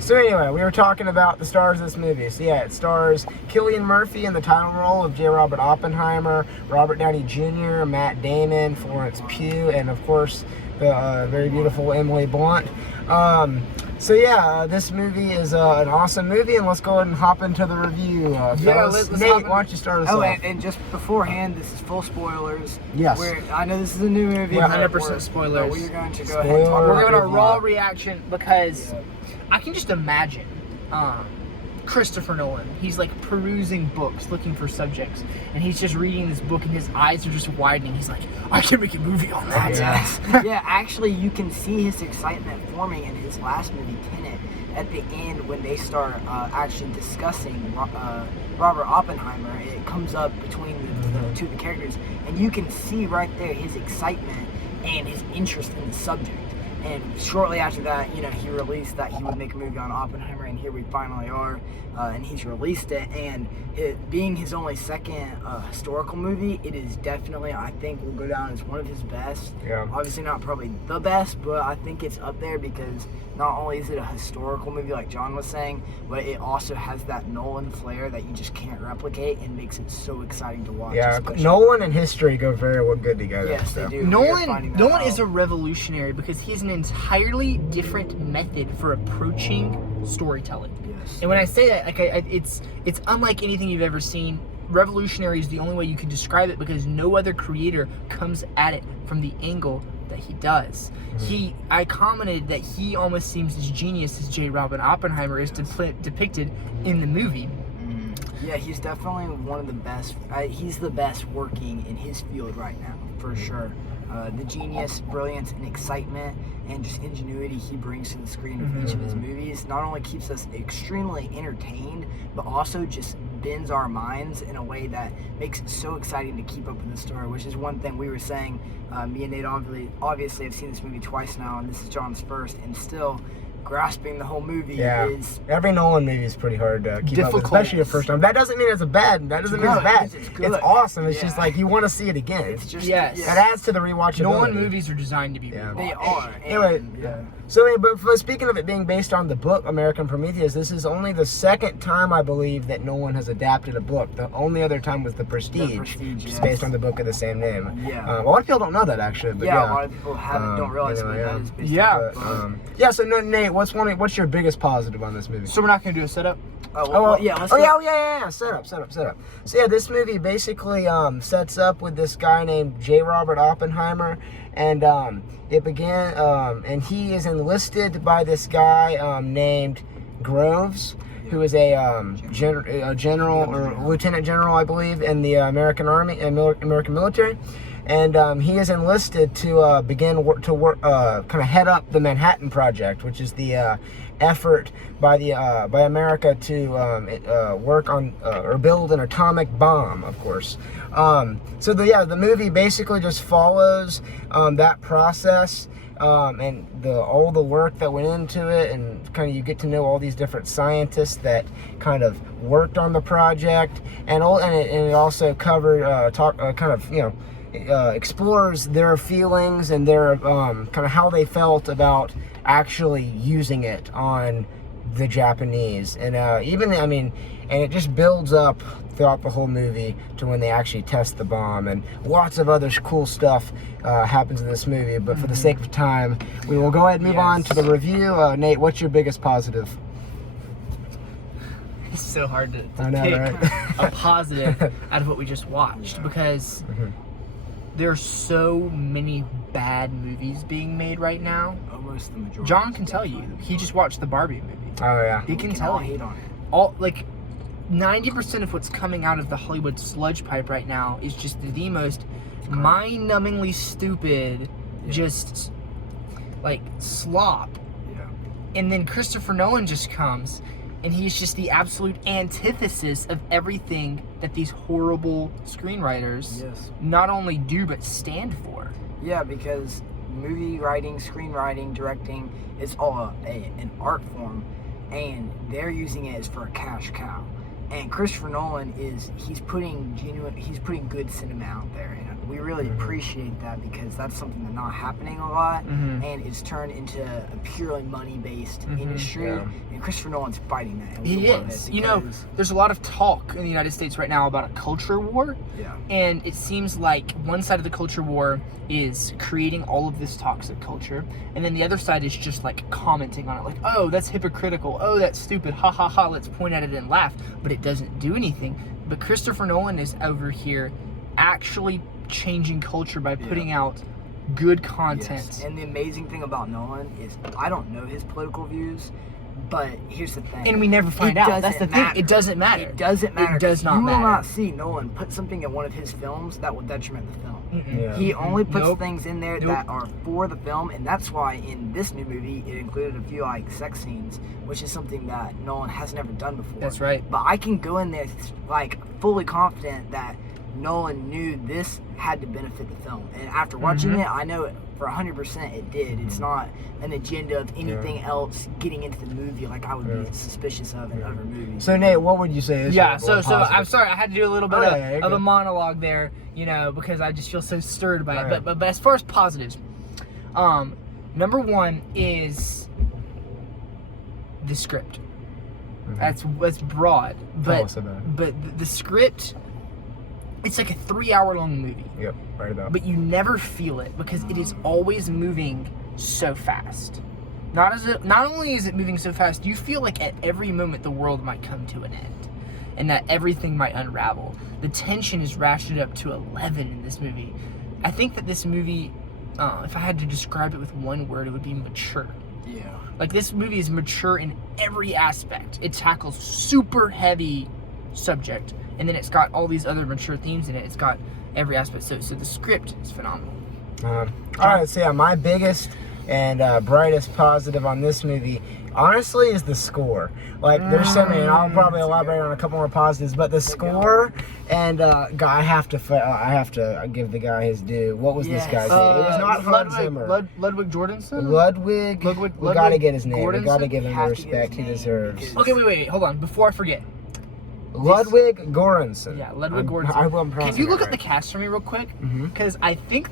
So anyway, we were talking about the stars of this movie. So yeah, it stars Cillian Murphy in the title role of J. Robert Oppenheimer, Robert Downey Jr., Matt Damon, Florence Pugh, and of course the very beautiful Emily Blunt. So yeah, this movie is an awesome movie, and let's go ahead and hop into the review. Let's Nate, why don't you start us off? And just beforehand, this is full spoilers. Yes. I know this is a new movie. 100% spoilers. But we're going to go ahead and talk. We're giving a raw reaction because I can just imagine Christopher Nolan. He's like perusing books, looking for subjects, and he's just reading this book, and his eyes are just widening. He's like, I can make a movie on that. Yeah, actually, you can see his excitement forming in his last movie, Tenet, at the end when they start actually discussing Robert Oppenheimer. It comes up between the two of the characters, and you can see right there his excitement and his interest in the subject. And shortly after that, he released that he would make a movie on Oppenheimer, and here we finally are, and he's released it. And it being his only second historical movie, it is definitely, I think, will go down as one of his best. Yeah. Obviously not probably the best, but I think it's up there because not only is it a historical movie like John was saying, but it also has that Nolan flair that you just can't replicate and makes it so exciting to watch. Yeah, Nolan and history go very well good together. Yes, they do. Nolan is a revolutionary because he has an entirely different method for approaching storytelling. Yes. And when I say that, it's unlike anything you've ever seen. Revolutionary is the only way you can describe it because no other creator comes at it from the angle that he does. I commented that he almost seems as genius as J. Robert Oppenheimer is depicted in the movie. Yeah, he's definitely one of the best. He's the best working in his field right now, for sure. The genius, brilliance, and excitement, and just ingenuity he brings to the screen of each of his movies not only keeps us extremely entertained, but also just bends our minds in a way that makes it so exciting to keep up with the story, which is one thing we were saying. Me and Nate obviously have seen this movie twice now, and this is John's first, and still grasping the whole movie is... Every Nolan movie is pretty hard to keep up with, Difficult. especially the first time. That doesn't mean it's bad. That doesn't mean it's bad. It's good. It's awesome. It's just like you want to see it again. It's just... Yes. That adds to the rewatchability. Nolan movies are designed to be Yeah. rewatched. They are. Anyway, but speaking of it being based on the book American Prometheus, this is only the second time I believe that Nolan has adapted a book. The only other time was The Prestige, which is based on the book of the same name. Yeah. A lot of people don't know that actually. But a lot of people don't realize what that is based on. So Nate, what's your biggest positive on this movie? So we're not going to do a setup? Set up. So yeah, this movie basically sets up with this guy named J. Robert Oppenheimer, and it began, and he is enlisted by this guy named Groves, who is a general or lieutenant general, I believe, in the American Army and American military. And he is enlisted to begin to work, kind of head up the Manhattan Project, which is the effort by America to work on or build an atomic bomb, of course. So the movie basically just follows that process and all the work that went into it, and kind of you get to know all these different scientists that kind of worked on the project, and it also covered explores their feelings and their kind of how they felt about actually using it on the Japanese, and and it just builds up throughout the whole movie to when they actually test the bomb, and lots of other cool stuff happens in this movie. But for the sake of time, we will go ahead and move on to the review. Nate, what's your biggest positive? It's so hard to I know, pick right? a positive out of what we just watched because there's so many bad movies being made right now. Almost the majority. John can tell you. He just watched the Barbie movie. Oh yeah. He can tell you. Hate on it. All 90% of what's coming out of the Hollywood sludge pipe right now is just the most mind-numbingly stupid, just slop. Yeah. And then Christopher Nolan just comes, and he's just the absolute antithesis of everything that these horrible screenwriters not only do but stand for. Yeah, because movie writing, screenwriting, directing is all an art form, and they're using it as for a cash cow. And Christopher Nolan he's putting good cinema out there, and we really appreciate that because that's something that's not happening a lot, and it's turned into a purely money-based industry. Yeah. And Christopher Nolan's fighting that. And we He love is. it You know, because- there's a lot of talk in the United States right now about a culture war. Yeah. And it seems like one side of the culture war is creating all of this toxic culture, and then the other side is just like commenting on it, like, oh, that's hypocritical, oh, that's stupid, ha ha ha, let's point at it and laugh, but it doesn't do anything. But Christopher Nolan is over here actually changing culture by putting out good content. Yes. And the amazing thing about Nolan is I don't know his political views, but here's the thing. And we never find It out. That's the doesn't thing. matter. It doesn't matter. It doesn't matter. It does not you matter. will not see Nolan put something in one of his films that will detriment the film. Yeah. He only puts Nope. things in there that are for the film, and that's why in this new movie it included a few like sex scenes, which is something that Nolan has never done before. That's right. But I can go in there like fully confident that Nolan knew this had to benefit the film, and after watching it, I know it for 100% it did. It's not an agenda of anything else getting into the movie like I would be suspicious of in other movies. So Nate, what would you say is Yeah, your so positive? I'm sorry, I had to do a little bit Oh, yeah, you're of a good. monologue there, you know, because I just feel so stirred by it. Right. But as far as positives, number one is the script. That's broad, Tell us about it. but the script, it's like a 3-hour long movie, Yep, right about. but you never feel it because it is always moving so fast. Not only is it moving so fast, you feel like at every moment the world might come to an end, and that everything might unravel. The tension is ratcheted up to 11 in this movie. I think that this movie, if I had to describe it with one word, it would be mature. Yeah. Like, this movie is mature in every aspect. It tackles super heavy subject, and then it's got all these other mature themes in it. It's got every aspect. So the script is phenomenal. All right, so yeah, my biggest and brightest positive on this movie, honestly, is the score. Like, there's so many, and I'll probably elaborate on a couple more positives, but the score and I have to give the guy his due. What was this guy's name? It was not Hans Zimmer. Ludwig Göransson? Ludwig. We gotta get his name. We gotta Göransson? give him the have to get respect his he name deserves. because- Okay, wait, hold on. Before I forget. Ludwig Göransson. Yeah, Ludwig Göransson. I will pronounce Can you it look right. at the cast for me real quick? Mhm. Because I think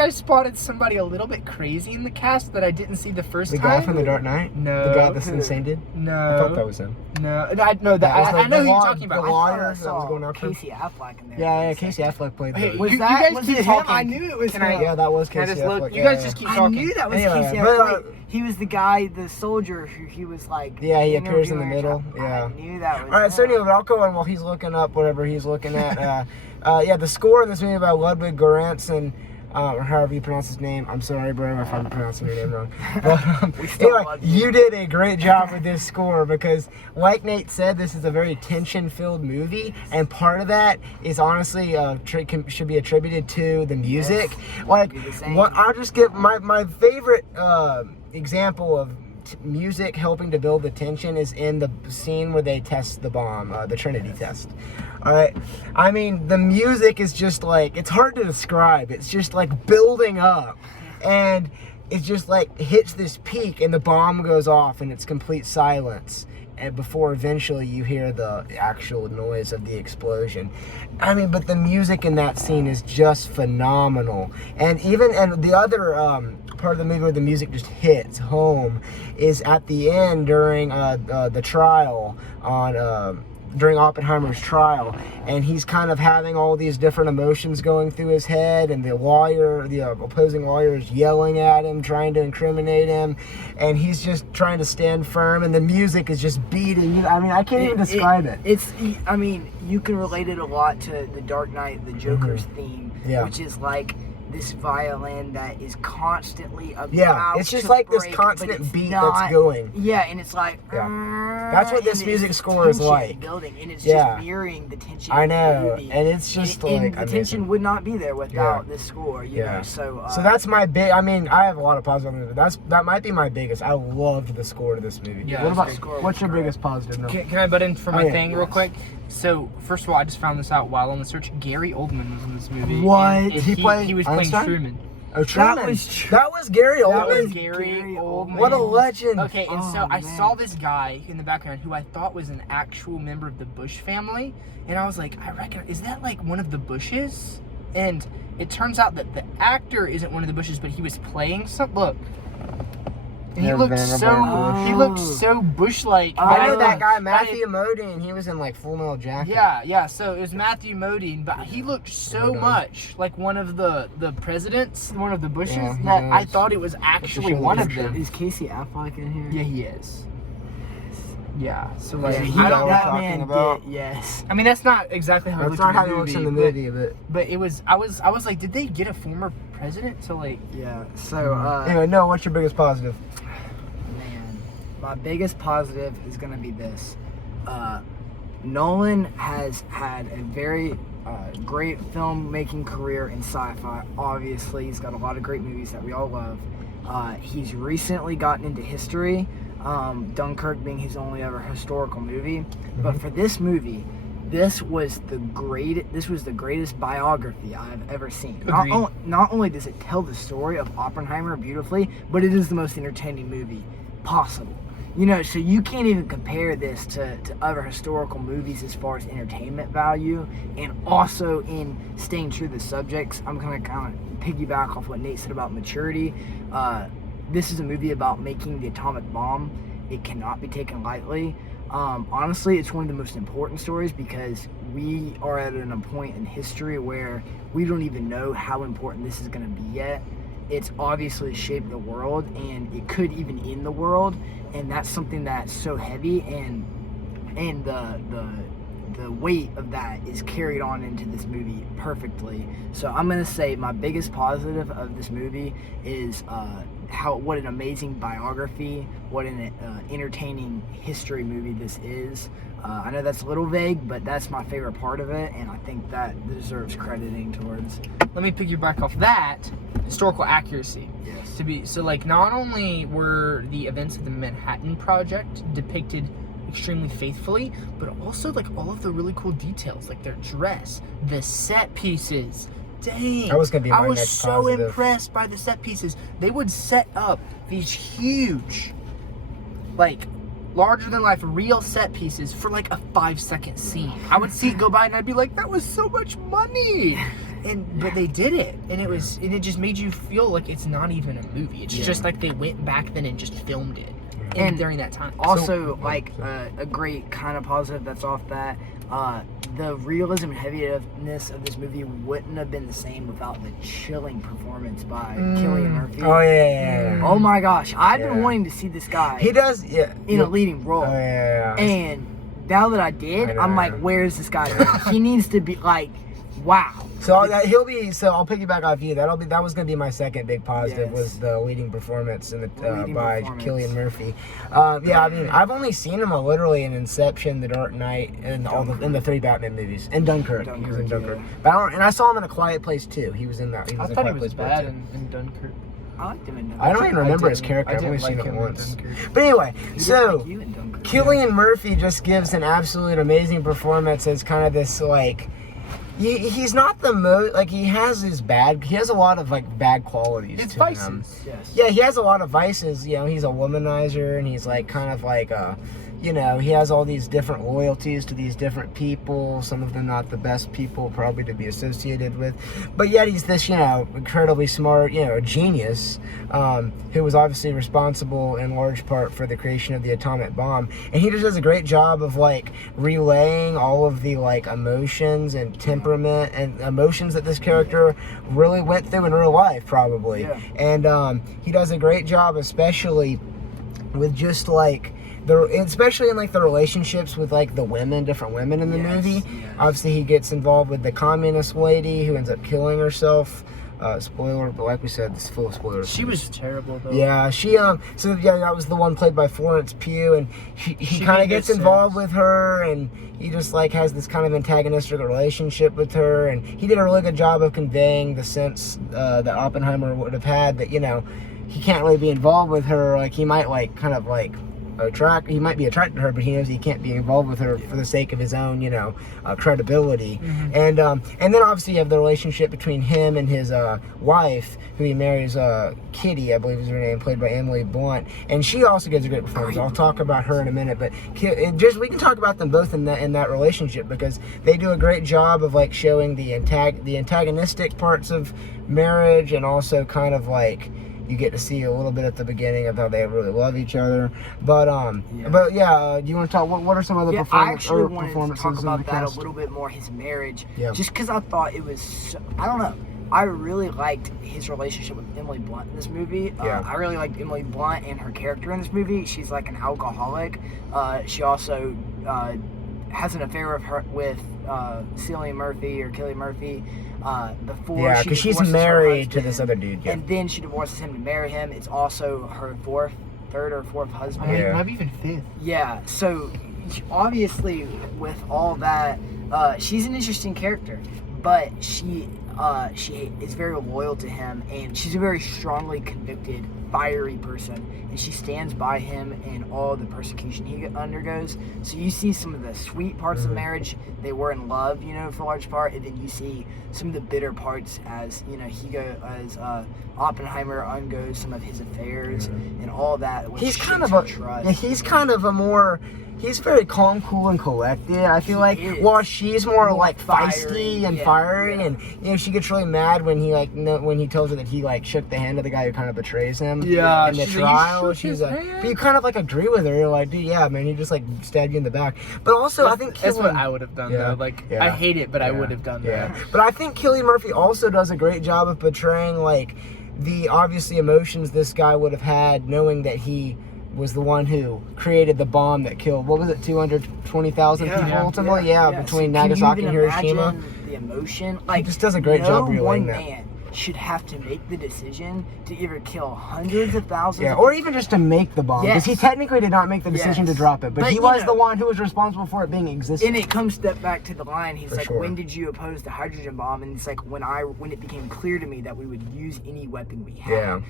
I spotted somebody a little bit crazy in the cast that I didn't see the first The time. guy from The Dark Knight? No. The guy that's insane dude? No. I thought that was him. No, I That was know the who you're law- talking the about. law- I thought I that was saw going after him? Casey Affleck in there. Yeah, for a Casey second. Affleck played Hey, the... Was You that? guys Was keep it talking. him? I knew it was Can I- him. Yeah, that was Can I Casey just look? Affleck. You guys yeah, just yeah. keep I talking. knew that was Anyway, Casey but, Affleck. He was the guy, the soldier who he was like. Yeah, he appears in the interviewing middle, or yeah. I knew that was. All right, so him. anyway, I'll go on while he's looking up whatever he's looking at. Yeah, the score in this movie by Ludwig Göransson, or however you pronounce his name. I'm sorry, bro, if I'm pronouncing your name wrong. But We still anyway, love you. you did a great job with this score because, like Nate said, this is a very tension-filled movie, and part of that is honestly should be attributed to the music. Like, be the same. I'll just give my favorite example of music helping to build the tension is in the scene where they test the bomb, the Trinity test. All right, I mean, the music is just like, it's hard to describe. It's just like building up, and it just like hits this peak, and the bomb goes off, and it's complete silence. And before eventually you hear the actual noise of the explosion. I mean, but the music in that scene is just phenomenal. And the other part of the movie where the music just hits home is at the end during the trial during Oppenheimer's trial, and he's kind of having all these different emotions going through his head, and the opposing lawyer is yelling at him, trying to incriminate him, and he's just trying to stand firm, and the music is just beating. I mean, I can't even describe it. I mean, you can relate it a lot to The Dark Knight, the Joker's theme, Yeah. which is like this violin that is constantly about Yeah, it's just to like this break, constant but it's beat not, that's going. Yeah, and it's like That's what and this it's music score is tension like. building, and it's Yeah. just mirroring the tension. I in the know, movie. and it's just and like the amazing. tension would not be there without this score. You know, so that's my big. I mean, I have a lot of positives on this, but that might be my biggest. I loved the score to this movie. Yeah, What about the score what's was your great. biggest positive? No. Can I butt in for my Oh, yeah, thing real yes. quick? So, first of all, I just found this out while on the search. Gary Oldman was in this movie. What? And He played he was playing Einstein? Truman. Oh, Truman. was That was Gary Oldman. That was Gary Gary Oldman. Oldman. What a legend. Okay, and Oh, so I man. saw this guy in the background who I thought was an actual member of the Bush family, and I was like, is that like one of the Bushes? And it turns out that the actor isn't one of the Bushes, but he was playing some. Look, and he Yeah, looked Vanderbilt so Bush. he looked so Bush-like. I know that guy Matthew Modine. He was in like Full Metal Jacket. Yeah. So it was Matthew Modine, but he looked so much like one of the presidents, one of the Bushes, Yeah, he that does. I thought it was actually show one the of picture. them. Is Casey Affleck in here? Yeah, he is. Yeah. So like, Yeah, he, I don't- we're that talking man about. did, yes. I mean, that's not exactly how That's it not looked how in he the looks movie, in the movie, but But it was. I was like, did they get a former president to like? Yeah. So, anyway, no. What's your biggest positive? man, my biggest positive is gonna be this. Nolan has had a very great filmmaking career in sci-fi. Obviously, he's got a lot of great movies that we all love. He's recently gotten into history, Dunkirk being his only ever historical movie. But for this movie, this was the greatest biography I've ever seen. Not only does it tell the story of Oppenheimer beautifully, but it is the most entertaining movie possible. You know, so you can't even compare this to other historical movies as far as entertainment value, and also in staying true to the subjects. I'm gonna kind of piggyback off what Nate said about maturity. This is a movie about making the atomic bomb. It cannot be taken lightly. Honestly, it's one of the most important stories because we are at a point in history where we don't even know how important this is going to be yet. It's obviously shaped the world, and it could even end the world, and that's something that's so heavy, and the weight of that is carried on into this movie perfectly. So I'm gonna say my biggest positive of this movie is what an amazing biography, what an entertaining history movie this is. I know that's a little vague, but that's my favorite part of it, and I think that deserves crediting towards. Let me piggyback off that. Historical accuracy. Yes. So like, not only were the events of the Manhattan Project depicted extremely faithfully, but also like all of the really cool details, like their dress, the set pieces. Dang, That was gonna be my I was next so positive. impressed by the set pieces. They would set up these huge, like, larger than life real set pieces for like a 5-second scene. I would see it go by and I'd be like, that was so much money. But they did it, and it just made you feel like it's not even a movie. It's just like they went back then and just filmed it, and during that time. Also, a great kind of positive that's off that. The realism and heaviness of this movie wouldn't have been the same without the chilling performance by Cillian Murphy. Oh yeah. Oh my gosh, I've been Yeah. wanting to see this guy. He does. in a leading role. Oh yeah. And now that I did, I know. I'm like, where is this guy? He needs to be like, wow. So I'll piggyback off you. That was gonna be my second big positive, Yes. was the leading performance in Leading by performance. Cillian Murphy. I mean, I've only seen him literally in Inception, The Dark Knight, and in the 3 Batman movies, and Dunkirk. He was in Dunkirk. yeah. But I saw him in A Quiet Place too. He was in that. I thought he was bad in Dunkirk. I liked him in Dunkirk. I don't even remember his didn't- character. I I've only didn't seen like it him in once. Dunkirk. But anyway, He so didn't like you in Dunkirk. Cillian Murphy just gives an absolute amazing performance as kind of this like. He's not the most like he has a lot of like bad qualities. It's to vices. him. Yes. Yeah, he has a lot of vices. You know, he's a womanizer, and he's like kind of like he has all these different loyalties to these different people. Some of them not the best people probably to be associated with, but yet he's this incredibly smart genius who was obviously responsible in large part for the creation of the atomic bomb. And he just does a great job of like relaying all of the like emotions and temperament and emotions that this character really went through in real life, probably. Yeah. And he does a great job, especially with just like especially in like the relationships with like the different women in the movie. Yes. Obviously, he gets involved with the communist lady who ends up killing herself. Spoiler, but like we said, it's full of spoilers. She was terrible though. Yeah, that was the one played by Florence Pugh, and he kind of made gets no involved sense. with her, and he just like has this kind of antagonistic relationship with her, and he did a really good job of conveying the sense that Oppenheimer would have had that he can't really be involved with her, like he might like kind of like he might be attracted to her, but he knows he can't be involved with her for the sake of his own, credibility. And then obviously you have the relationship between him and his wife, who he marries, Kitty, I believe is her name, played by Emily Blunt, and she also gives a great performance. I'll talk about her in a minute, but we can talk about them both in that relationship, because they do a great job of like showing the antagonistic parts of marriage, and also kind of like you get to see a little bit at the beginning of how they really love each other. But do you want to talk? What are some other I actually wanted to performances talk in the about that a cast? little bit more. His marriage, Yeah. just because I thought it was, I don't know. I really liked his relationship with Emily Blunt in this movie. I really liked Emily Blunt and her character in this movie. She's like an alcoholic. She also has an affair with Cillian Murphy before. Yeah, she because she's divorces her married to husband, this other dude. Yeah. and then she divorces him to marry him. It's also her third or fourth husband. Yeah. Maybe even fifth. Yeah, so obviously with all that, she's an interesting character, but she is very loyal to him, and she's a very strongly convicted, fiery person, and she stands by him in all the persecution he undergoes. So you see some of the sweet parts of marriage. They were in love, for a large part, and then you see some of the bitter parts as Oppenheimer ungoes some of his affairs and all that. Which He's kind trust. He's very calm, cool, and collected. I feel like while she's more like feisty and fiery, and she gets really mad when he tells her that he like shook the hand of the guy who kind of betrays him. Yeah, in the she's like, trial, "You shook she's his like, hand?" but you kind of like agree with her. You're like, dude, yeah, man, he just like stabbed you in the back. But also, I think that's what I would have done though. Like, I hate it, but I would have done that. But I think Cillian Murphy also does a great job of portraying like the obviously emotions this guy would have had, knowing that he was the one who created the bomb that killed, 220,000 people ultimately? Between Nagasaki and Hiroshima. Imagine the emotion. He just does a great job relaying that. No one man should have to make the decision to either kill hundreds of thousands of or even just to make the bomb. Because he technically did not make the decision to drop it, but he was the one who was responsible for it being existent. And it comes back to the line. He's like, sure. when did you oppose the hydrogen bomb? And it's like, when it became clear to me that we would use any weapon we had.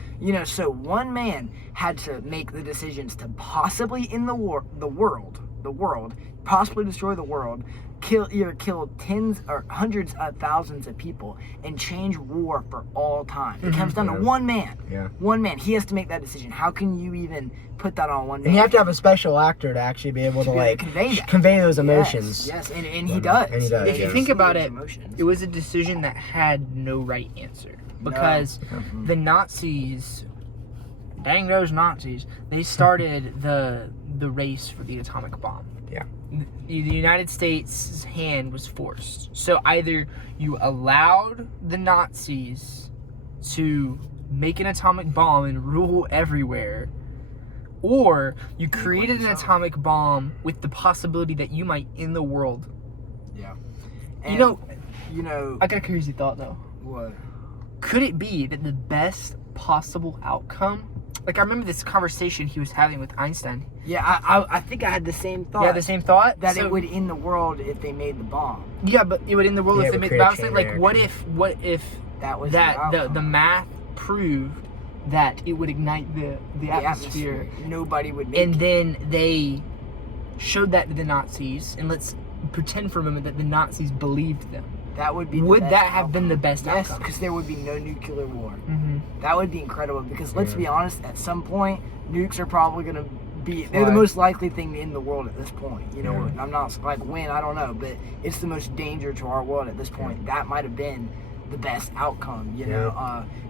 So one man had to make the decisions to possibly end the world, possibly destroy the world, kill tens or hundreds of thousands of people, and change war for all time. It comes down to one man. One man. He has to make that decision. How can you even put that on one man? And you have to have a special actor to actually be able to convey those emotions. Yes, and he does. And he does. If you think about it, it was a decision that had no right answer, because the Nazis, dang those Nazis, they started the race for the atomic bomb. The United States' hand was forced. So either you allowed the Nazis to make an atomic bomb and rule everywhere, or you created an atomic bomb with the possibility that you might end the world. And, I got a crazy thought though. What? Could it be that the best possible outcome, like I remember this conversation he was having with Einstein. Yeah, I think I had the same thought. Yeah, the same thought? That it would end the world if they made the bomb. Yeah, but it would end the world if they made the bomb. I was like, what if that was the math proved that it would ignite the atmosphere. Nobody would make and then they showed that to the Nazis, and let's pretend for a moment that the Nazis believed them. That would be. Would that have been the best outcome? Yes, because there would be no nuclear war. That would be incredible. Because let's be honest, at some point, nukes are probably going to be. They're the most likely thing in the world at this point. I'm not like when, I don't know, but it's the most danger to our world at this point. That might have been the best outcome.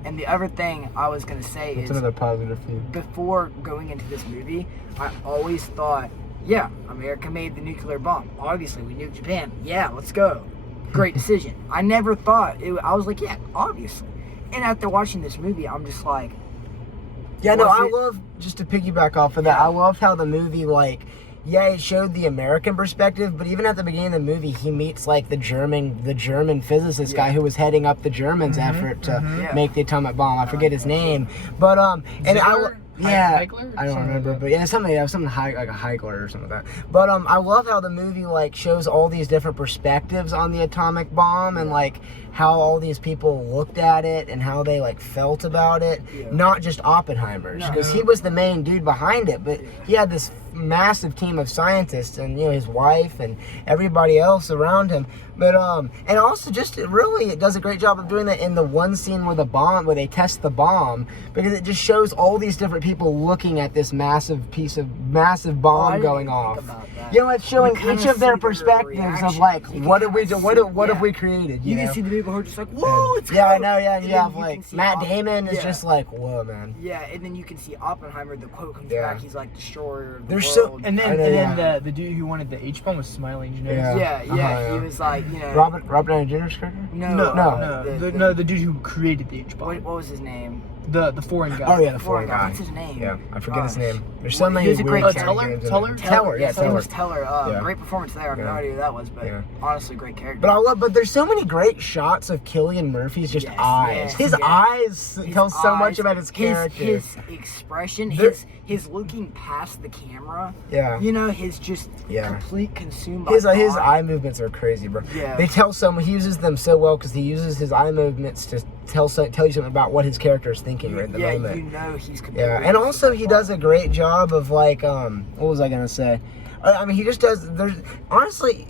And the other thing I was going to say is another positive thing. Before going into this movie, I always thought, yeah, America made the nuclear bomb. Obviously, we nuked Japan. Yeah, let's go. Great decision. I never thought I was like, yeah, obviously. And after watching this movie, I'm just like, I love, just to piggyback off of that, I love how the movie, it showed the American perspective, but even at the beginning of the movie, he meets the German physicist guy who was heading up the Germans' effort to make the atomic bomb. I forget his name, but Heigler? I don't remember, but something like a Heigler or something like that. But I love how the movie shows all these different perspectives on the atomic bomb, and how all these people looked at it and how they felt about it. Not just Oppenheimer's, because he was the main dude behind it, but he had this massive team of scientists, and his wife and everybody else around him. But and also just it does a great job of doing that in the one scene where they test the bomb, because it just shows all these different people looking at this massive bomb going off. It's showing each of their perspectives of like, what did we do? What have we created? You can see the people who are just like, whoa, it's I know, yeah, and you have like Matt Damon is just like, whoa, man. Yeah, and then you can see Oppenheimer. The quote comes back. He's like, destroyer of the There's world. And then the dude who wanted the H bomb was smiling. You know? Yeah. He was like, Robert Downey Jr.'s character? No, the dude who created the H bomb. What was his name? The foreign guy. Oh yeah, the foreign guy. What's his name? Yeah, I forget his name. There's so many. He was a great Teller. Teller. Yeah, Teller. Teller. Great performance there. I have no idea who that was, but honestly, great character. But there's so many great shots of Cillian Murphy's just eyes. His eyes tell so much about his character. His expression, his looking past the camera. Yeah. His just complete consumed by his eye movements are crazy, bro. Yeah. They tell he uses them so well because he uses his eye movements to tell you something about what his character is thinking right at the moment. He's completely. Yeah, and also he does a great job of like, what was I gonna say? I mean, he just does. Honestly,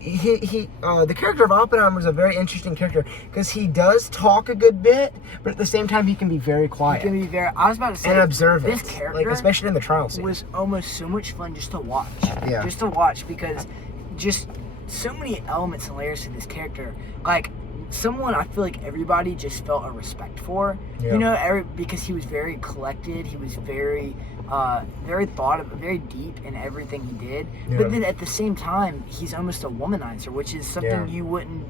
the character of Oppenheimer is a very interesting character because he does talk a good bit, but at the same time he can be very quiet. He can be very. I was about to say, and observant. This character, like especially in the trial scene, was almost so much fun just to watch. Yeah. Just to watch because just so many elements and layers to this character. Like someone I feel like everybody just felt a respect for. Yeah. Because he was very collected. He was very very deep in everything he did. Yeah. But then at the same time, he's almost a womanizer, which is something you wouldn't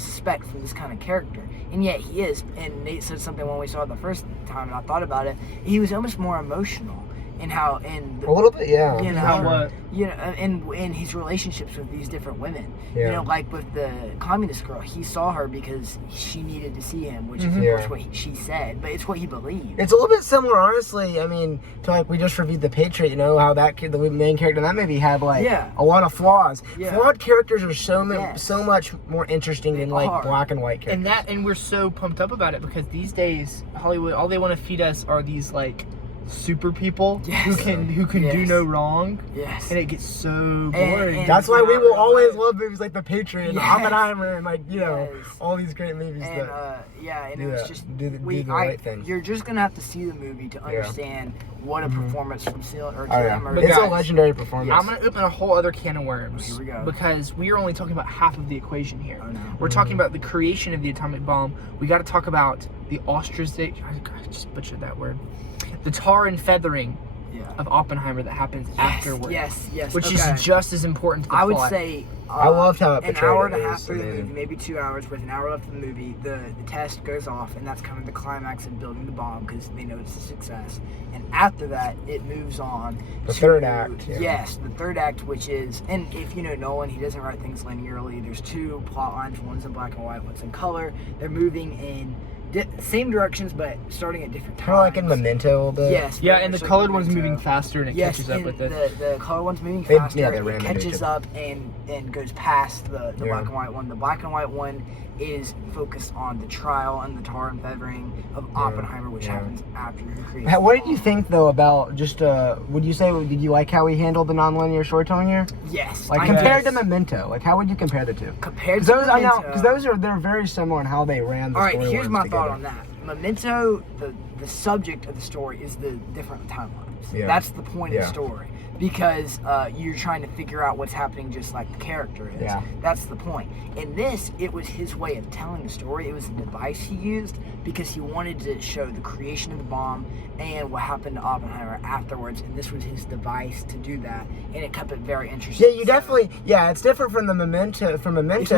suspect from this kind of character. And yet he is. And Nate said something when we saw it the first time, and I thought about it. He was almost more emotional in a little bit, yeah. In his relationships with these different women. Yeah. Like with the communist girl, he saw her because she needed to see him, which is of course what she said, but it's what he believed. It's a little bit similar, honestly. I mean, to like we just reviewed The Patriot. How that kid, the main character in that movie, had like a lot of flaws. Yeah. Flawed characters are so much more interesting than like black and white characters. And we're so pumped up about it because these days Hollywood, all they want to feed us are these like super people who can do no wrong. Yes. And it gets so boring. And that's why we will always love movies like The Patriot and Oppenheimer and like all these great movies and, that it was just do the right thing. You're just gonna have to see the movie to understand what a performance from It's a legendary performance. I'm gonna open a whole other can of worms. Here we go. Because we are only talking about half of the equation here. Oh, no. We're talking about the creation of the atomic bomb. We got to talk about the ostracization. I just butchered that word. The tar and feathering of Oppenheimer that happens afterwards. Yes. Which is just as important to the I would plot. say I loved how it portrayed an hour and it. a half through the movie, maybe 2 hours, with an hour left of the movie, the test goes off, and that's kind of the climax of building the bomb because they know it's a success. And after that, it moves on. The third act. Yeah. Yes, the third act, which is, and if you know Nolan, he doesn't write things linearly. There's two plot lines, one's in black and white, one's in color. They're moving in same directions, but starting at different times. Kind of like in Memento a little bit. Yes. Yeah, and the colored one's moving faster, and it catches up with it. The color one's moving faster. It catches up and goes past the black and white one. The black and white one is focused on the trial and the tar and feathering of Oppenheimer, which happens after he creates. What did you think though about just? Would you say did you like how he handled the nonlinear storytelling here? Yes. Like compared to Memento, like how would you compare the two? Compared to Memento, I know because they're very similar in how they ran the story. All right, here's my thought on that. Memento, the subject of the story is the different timelines. Yeah. That's the point of the story. Because you're trying to figure out what's happening just like the character is. Yeah. That's the point. In this, it was his way of telling the story. It was a device he used because he wanted to show the creation of the bomb and what happened to Oppenheimer afterwards. And this was his device to do that. And it kept it very interesting. Yeah, you definitely. Yeah, it's different from Memento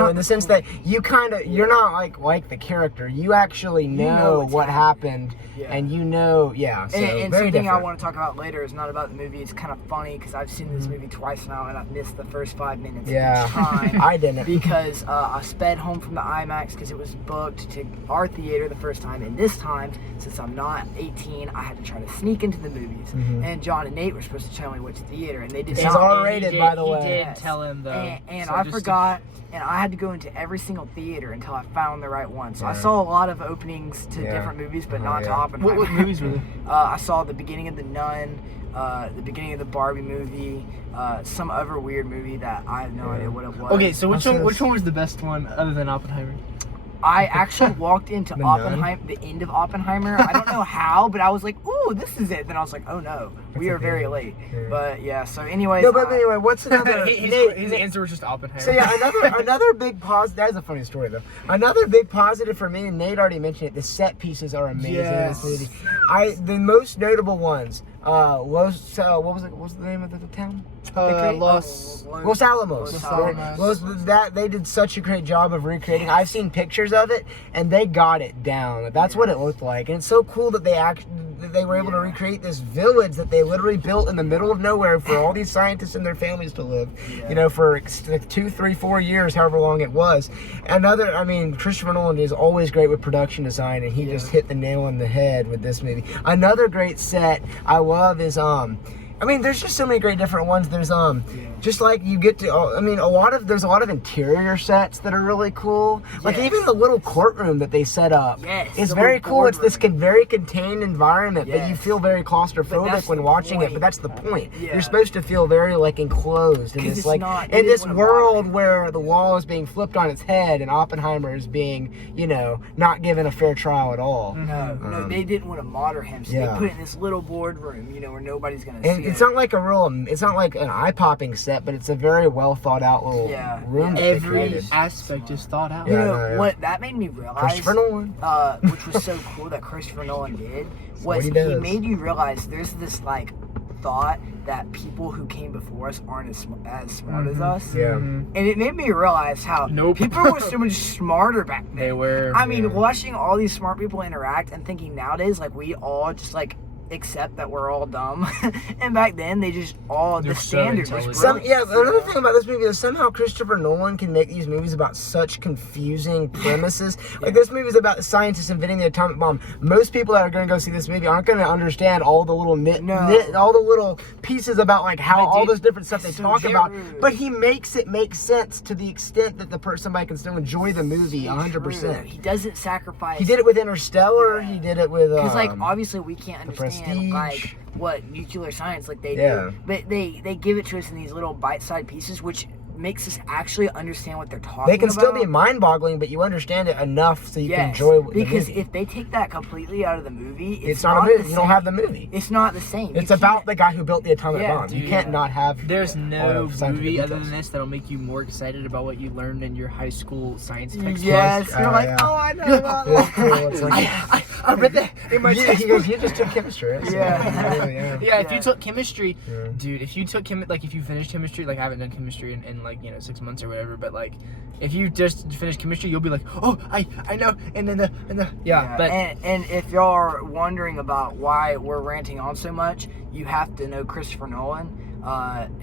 in the sense that you're not like the character. You actually know what happened. Yeah. And so and very something different. I want to talk about later is not about the movie. It's kind of funny because I've seen this movie twice now and I've missed the first 5 minutes each time. I didn't. Because I sped home from the IMAX because it was booked to our theater the first time. And this time, since I'm not 18, I had to try to sneak into the movies. And John and Nate were supposed to tell me which theater. And they did This not. is R-rated, by the way. He did tell him, though. And So I forgot. And I had to go into every single theater until I found the right one. So I saw a lot of openings to different movies, but not to Oppenheimer. What movies were they? I saw the beginning of The Nun. the beginning of the Barbie movie, some other weird movie that I have no idea what it was. Okay, so which one was the best one other than Oppenheimer? I actually walked into The Oppenheimer, the end of Oppenheimer. I don't know how, but I was like, "Ooh, this is it." Then I was like, "Oh no, we are very late." But yeah. So, anyways. No, but anyway, what's another? His answer was just Oppenheimer. So yeah, another big positive. That is a funny story though. Another big positive for me, and Nate already mentioned it. The set pieces are amazing in this movie. The most notable ones. What was the name of the town? Los Alamos. They did such a great job of recreating. I've seen pictures of it, and they got it down. That's what it looked like, and it's so cool that they were able to recreate this village that they literally built in the middle of nowhere for all these scientists and their families to live. You know, for 2, 3, 4 years, however long it was. Christopher Nolan is always great with production design, and he just hit the nail on the head with this movie. Another great set I love is there's just so many great different ones. There's just like you get to there's a lot of interior sets that are really cool. Like even the little courtroom that they set up is very cool. It's this very contained environment, but you feel very claustrophobic when watching it. But that's the point. You're supposed to feel very like enclosed in this in this world where the wall is being flipped on its head and Oppenheimer is being not given a fair trial at all. No, they didn't want to martyr him, so they put it in this little boardroom, where nobody's gonna see it. It's not like it's not like an eye-popping set, but it's a very well thought out little room. Every aspect is thought out. What that made me realize, Christopher Nolan, which was so cool that Christopher Nolan did, was he made you realize there's this like thought that people who came before us aren't as smart as us. And it made me realize how people were so much smarter back then. They were. I mean, watching all these smart people interact and thinking nowadays, like, we all just like accept that we're all dumb. And back then they just the standard was brilliant. Another thing about this movie is somehow Christopher Nolan can make these movies about such confusing premises. Like this movie is about the scientists inventing the atomic bomb. Most people that are going to go see this movie aren't going to understand all the little all the little pieces about like how all this different stuff they talk about. But he makes it make sense to the extent that somebody can still enjoy the movie 100%. He doesn't sacrifice. He did it with Interstellar. He did it with because obviously we can't understand like what nuclear science like they do, but they give it to us in these little bite-sized pieces, which makes us actually understand what they're talking about. They can still be mind-boggling, but you understand it enough so you can enjoy the movie. Because if they take that completely out of the movie, it's not a movie. You don't have the movie. It's not the same. It's about the guy who built the atomic bomb. You can't not have. There's no movie other than this that'll make you more excited about what you learned in your high school science textbook. Yes, you're like, oh, I know about that. I read that in my textbook. He goes, you just took chemistry. If you took chemistry, dude, if you finished chemistry, like I haven't done chemistry in 6 months or whatever, but like if you just finish chemistry, you'll be like, oh, I know, and then but and if y'all are wondering about why we're ranting on so much, you have to know Christopher Nolan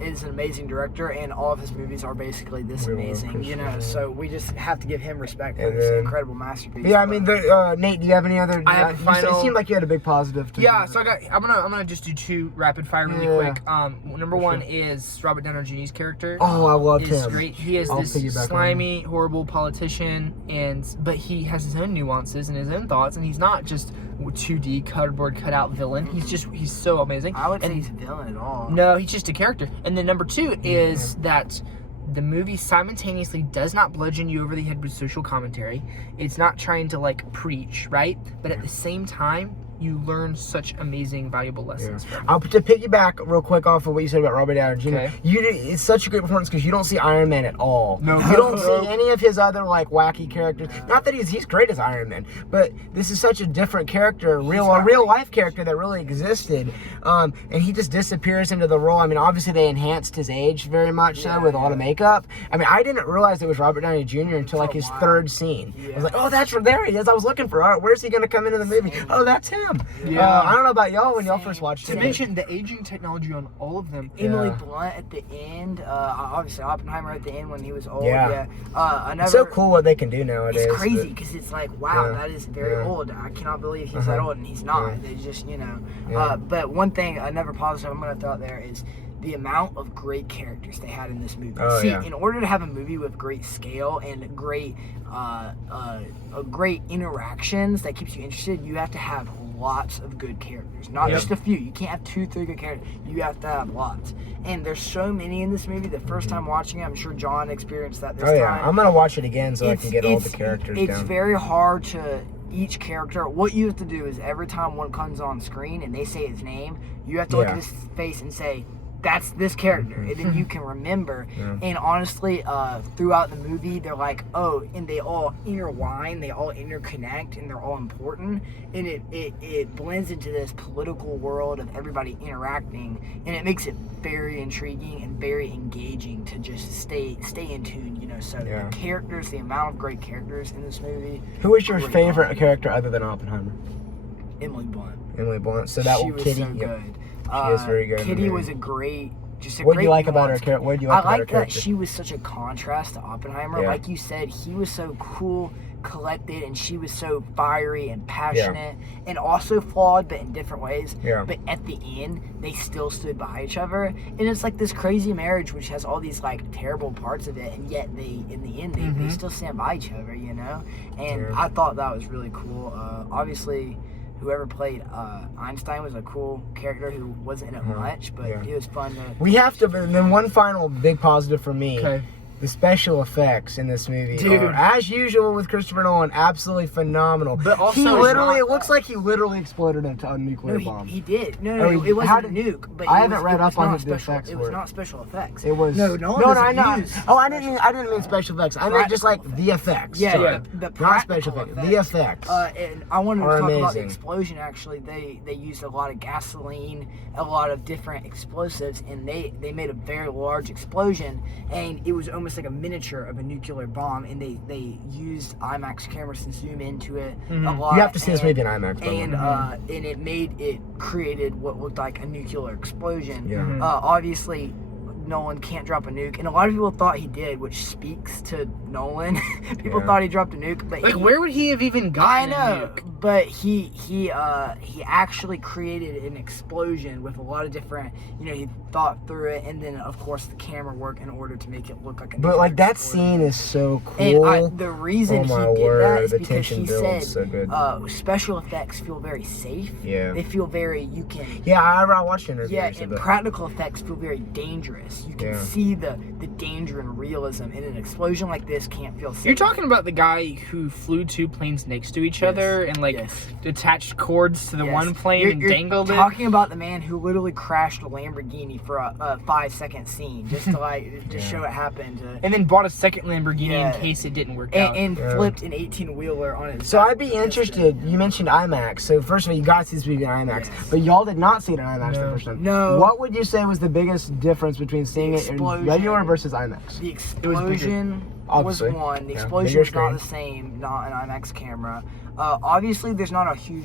is an amazing director, and all of his movies are basically this amazing, so we just have to give him respect for this incredible masterpiece. Nate, do you have any other? I have final. It seemed like you had a big positive. So I'm gonna just do 2 rapid fire really quick. Number 1 is Robert Downey Jr.'s character. Oh, I loved him. He's great. He is this slimy, horrible politician, but he has his own nuances and his own thoughts, and he's not just 2D cardboard cutout villain. He's so amazing. I wouldn't say he's a villain at all. No, he's just a character. And then number 2 is that the movie simultaneously does not bludgeon you over the head with social commentary. It's not trying to like preach, right? But at the same time, you learn such amazing, valuable lessons. To piggyback real quick off of what you said about Robert Downey Jr. It's such a great performance because you don't see Iron Man at all. No, you don't see any of his other like wacky characters. Not that he's great as Iron Man, but this is such a different character, a real life character that really existed, and he just disappears into the role. I mean, obviously they enhanced his age very much so with a lot of makeup. I mean, I didn't realize it was Robert Downey Jr. until like his 3rd scene. I was like, oh, there he is. I was looking for art. Where's he going to come into the movie? Oh, that's him. I don't know about y'all when y'all first watched it. To mention the aging technology on all of them. Emily Blunt at the end, obviously Oppenheimer at the end when he was old. It's so cool what they can do nowadays. It's crazy because it's like, wow, that is very old. I cannot believe he's that old, and he's not. They just, but one thing, another positive I'm going to throw out there is the amount of great characters they had in this movie. In order to have a movie with great scale and great interactions that keeps you interested, you have to have lots of good characters, not just a few. You can't have 2-3 good characters. You have to have lots. And there's so many in this movie. The first time watching it, I'm sure John experienced that this time. I'm gonna watch it again so I can get all the characters down. It's very hard to each character. What you have to do is every time one comes on screen and they say his name, you have to look at his face and say, that's this character, and then you can remember. And honestly, throughout the movie, they're like, oh, and they all intertwine, they all interconnect, and they're all important, and it blends into this political world of everybody interacting, and it makes it very intriguing and very engaging to just stay in tune, you know. So the characters, the amount of great characters in this movie. Who was your favorite character other than Oppenheimer? Emily Blunt. Emily Blunt. So that she was Kitty. So good. She is very good. Kitty was a great. What do you like about her character? What do you like about her character? I like that she was such a contrast to Oppenheimer. Yeah. Like you said, he was so cool, collected, and she was so fiery and passionate, and also flawed, but in different ways. Yeah. But at the end, they still stood by each other, and it's like this crazy marriage, which has all these like terrible parts of it, and yet in the end, they still stand by each other, you know. And I thought that was really cool. Obviously, whoever played Einstein was a cool character who wasn't in it much, but it was fun to... We have to... And then one final big positive for me. Okay. The special effects in this movie Dude. are, as usual with Christopher Nolan, absolutely phenomenal. But also, it looks like he literally exploded a nuclear bomb. He did. No, it wasn't a nuke. But I haven't read up on the effects. It was not special effects. It was... No, I know. Oh, I didn't mean special effects. I meant just like the effects. Yeah, Sorry. the not special effects. The effects. And I wanted to talk amazing. about the explosion. Actually, they used a lot of gasoline, a lot of different explosives, and they made a very large explosion, and it was almost like a miniature of a nuclear bomb, and they used IMAX cameras to zoom into it a lot. You have to see this movie in IMAX. And it created what looked like a nuclear explosion. Yeah. Obviously, Nolan can't drop a nuke, and a lot of people thought he did, which speaks to Nolan. People thought he dropped a nuke, but where would he have even gotten a nuke? a nuke? But he actually created an explosion with a lot of different, he thought through it, and then of course the camera work in order to make it look like a nuke. But like that scene is so cool. And the reason he did that is because he said so special effects feel very safe. Yeah. They feel very, you can... Yeah, I watched interviews. Yeah, and practical effects feel very dangerous. You can see the danger and realism, and an explosion like this can't feel safe. You're talking about the guy who flew 2 planes next to each other and attached cords to the one plane and dangled it. You're talking about the man who literally crashed a Lamborghini for a 5-second scene just to show it happened. And then bought a second Lamborghini in case it didn't work out. And flipped an 18-wheeler on his So I'd be interested, you mentioned IMAX. So first of all, you got to see this movie in IMAX. But y'all did not see it in IMAX the first time. No. What would you say was the biggest difference between seeing it in regular versus IMAX? The explosion was one. The explosion was not the same, not an IMAX camera. Obviously, there's not a huge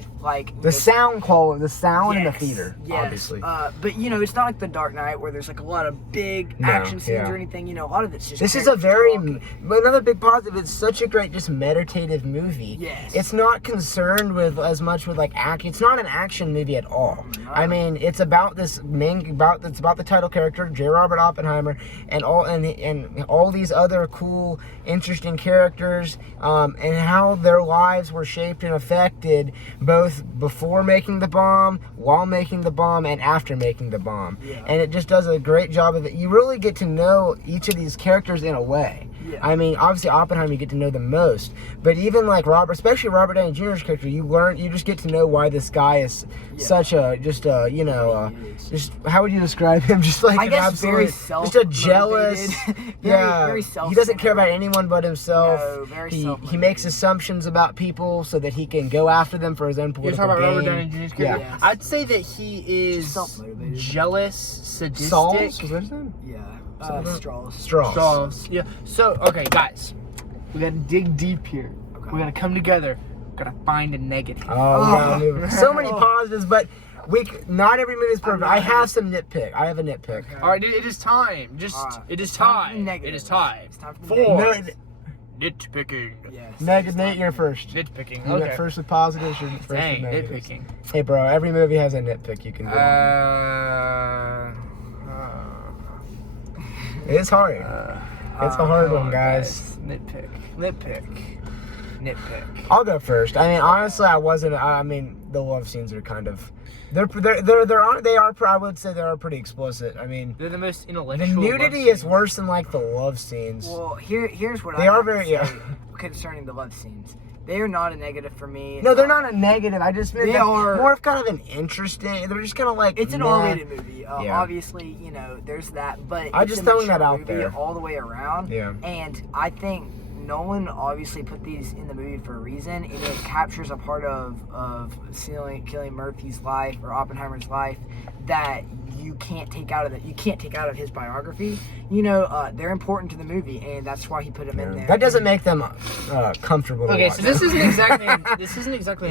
the sound quality, the sound in the theater. Obviously, but it's not like The Dark Knight where there's like a lot of big action scenes or anything. A lot of it's just. This is another big positive. It's such a great, just meditative movie. Yes. It's not concerned with as much with act. It's not an action movie at all. No. I mean, it's about it's about the title character, J. Robert Oppenheimer, and all these other cool, interesting characters, and how their lives were shaped and affected both before making the bomb, while making the bomb, and after making the bomb. Yeah. And it just does a great job of it. You really get to know each of these characters in a way. Yeah. I mean, obviously Oppenheimer you get to know the most, but even especially Robert Downey Jr.'s character, you just get to know why this guy is such a just how would you describe him? Just like I an guess absolute, just a jealous, very he doesn't care about anyone but himself. No, very he makes assumptions about people so that he can go after them for his own political gain. You're talking about Robert Downey Jr.'s character? Yeah. Yes. I'd say that he is jealous, sadistic. Sauls? Was that his name? Yeah. Straws. Yeah. So, okay, guys. We gotta dig deep here. Okay. We gotta come together. We gotta find a negative. So many positives, but not every movie is perfect. I have some nitpick. I have a nitpick. Okay. All right, it is time. It is time. It is time. It's time for nitpicking. Yes. Nate, you're first. Nitpicking. You went first with positives, or first with negatives? Nitpicking. Hey, bro, every movie has a nitpick you can do. It's hard. It's a hard one, guys. Nitpick. nitpick? I'll go first. I mean, honestly, I wasn't. I mean, the love scenes are kind of. They are. I would say they are pretty explicit. I mean, They're the most the intellectual. nudity is worse than like the love scenes. Well, here's what They I are have very- to yeah. say concerning the love scenes. They are not a negative for me. No, they're not a negative. I just meant They they're are- more of kind of an interesting. They're just kind of like It's an meh. R-rated movie. Yeah. Obviously, you know, there's that, but I'm it's just a throwing mature that out movie there. all the way around. Yeah. And I think Nolan obviously put these in the movie for a reason, and it captures a part of Cillian Murphy's life or Oppenheimer's life that you can't take out of his biography. You know, they're important to the movie, and that's why he put them in there. That doesn't make them comfortable. To Okay, watch. so this isn't exactly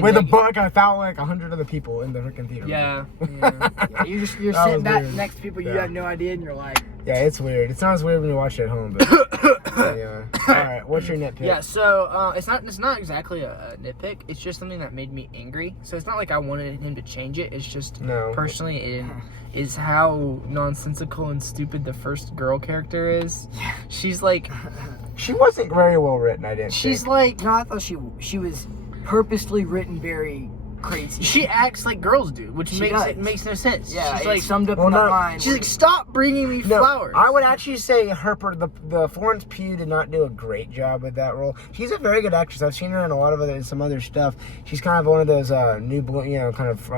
with a negative. book. I found like 100 other people in the freaking theater. Yeah. Yeah, you're That sitting was back weird. next to people you Yeah. have no idea, and you're like, Yeah, it's weird. It's not as weird when you watch it at home, but yeah. All right, what's your nitpick? Yeah, so it's not exactly a nitpick. It's just something that made me angry. So it's not like I wanted him to change it. It's just No. personally it is how nonsensical and stupid the first girl character is. She's like She wasn't very well written. I didn't. she's think. like no, I thought she was purposely written very crazy. she acts like girls do, which She makes does. it makes no sense. Yeah, she's it like summed up Well, in the no, line. she's like stop bringing me No, flowers. I would actually say the Florence Pugh did not do a great job with that role. She's a very good actress. I've seen her in a lot of some other stuff. She's kind of one of those kind of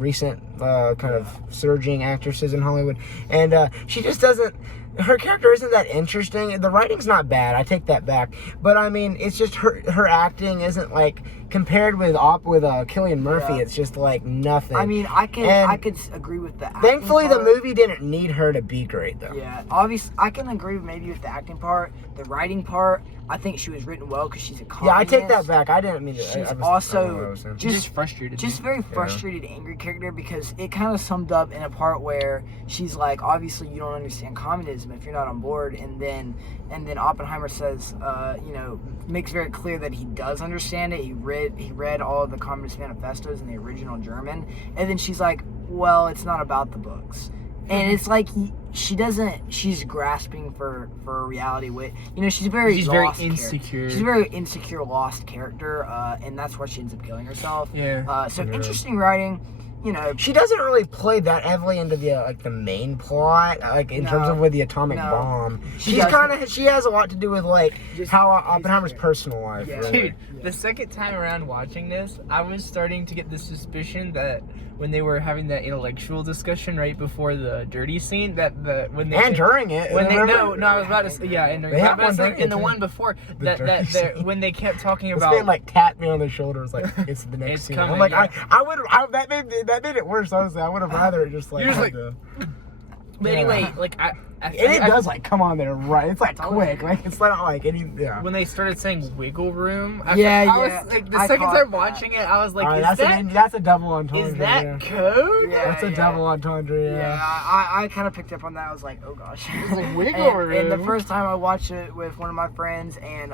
recent kind of surging actresses in Hollywood, and she just doesn't. Her character isn't that interesting. The writing's not bad. I take that back. But I mean, it's just her acting isn't like compared with Cillian Murphy. Yeah. It's just like nothing. I mean, I And could agree with the acting thankfully, the part. movie didn't need her to be great though. Yeah, obviously, I can agree maybe with the acting part. The writing part, I think she was written well because she's a Yeah, I take that communist. back. I didn't mean to. She's I don't know also what I was saying. just frustrated. just very frustrated, angry character because it kind of summed up in a part where she's like, obviously you don't understand communism if you're not on board, and then Oppenheimer says, makes very clear that he does understand it. He read all of the Communist manifestos in the original German, and then she's like, well, it's not about the books. And it's like she's grasping for a reality with, she's very insecure. She's a very insecure, lost character, and that's why she ends up killing herself. Yeah. So interesting writing, She doesn't really play that heavily into the main plot, in terms of with the atomic No. bomb. She She has a lot to do with Just how his Oppenheimer's character. personal life. Yeah. really. Dude, the second time around watching this, I was starting to get the suspicion that when they were having that intellectual discussion right before the dirty scene, when they And during it, when they remember? no, I was about to say and They have one during in it, the too. one before The that dirty scene. when they kept talking This about man tapped me on the shoulder. It's like it's the next It's scene. coming, I'm like, yeah. that made it worse. Honestly, I would have rather it just You're just had like- to- but Yeah. anyway, And it does come on there, right? It's like quick, it's not like any. Yeah. when they started saying wiggle room, I Yeah, was like the I second caught time that. watching it, I was like, All right, that's a double entendre. is that yeah. code? Yeah. That's a double entendre. Yeah, Yeah. I kind of picked up on that. I was like, oh gosh. like, wiggle and the room. first time I watched it with one of my friends, and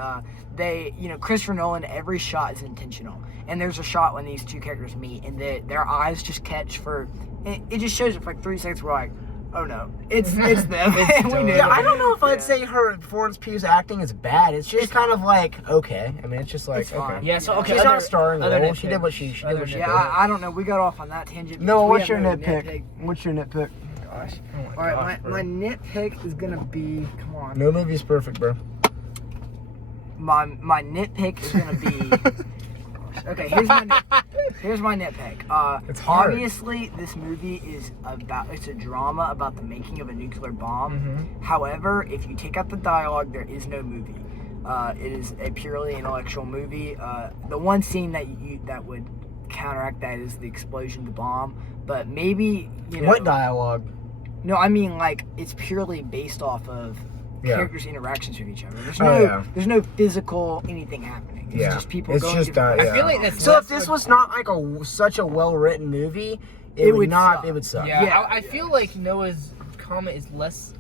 they, Christopher Nolan, every shot is intentional. And there's a shot when these two characters meet, and their eyes just catch for. It just shows it for like 3 seconds. We're like, oh no, it's them. We knew Yeah, it. I don't know if I'd Yeah. say Florence Pugh's acting is bad. It's just kind of like okay. I mean, it's just like It's fine. okay. Yeah, so okay, She's other- not starring other role. She nitpick. did what she Other did. Yeah, What I don't know. We got off on that tangent. No, because we what's your have no nitpick? What's your nitpick? Gosh. Oh All right, my nitpick is gonna be. Come on. No movie's perfect, bro. My nitpick is gonna be. Okay, here's my nitpick. It's hard. Obviously, this movie it's a drama about the making of a nuclear bomb. Mm-hmm. However, if you take out the dialogue, there is no movie. It is a purely intellectual movie. The one scene that would counteract that is the explosion of the bomb. But maybe What dialogue? No, I mean like it's purely based off of Yeah. characters' interactions with each other. There's Oh, no physical anything happening. It's Yeah. just people It's going just, different yeah. I feel like that's So less if this of- was not like such a well-written movie, it would not. suck. It would suck. Yeah, Yeah. I feel like Noah's comment is less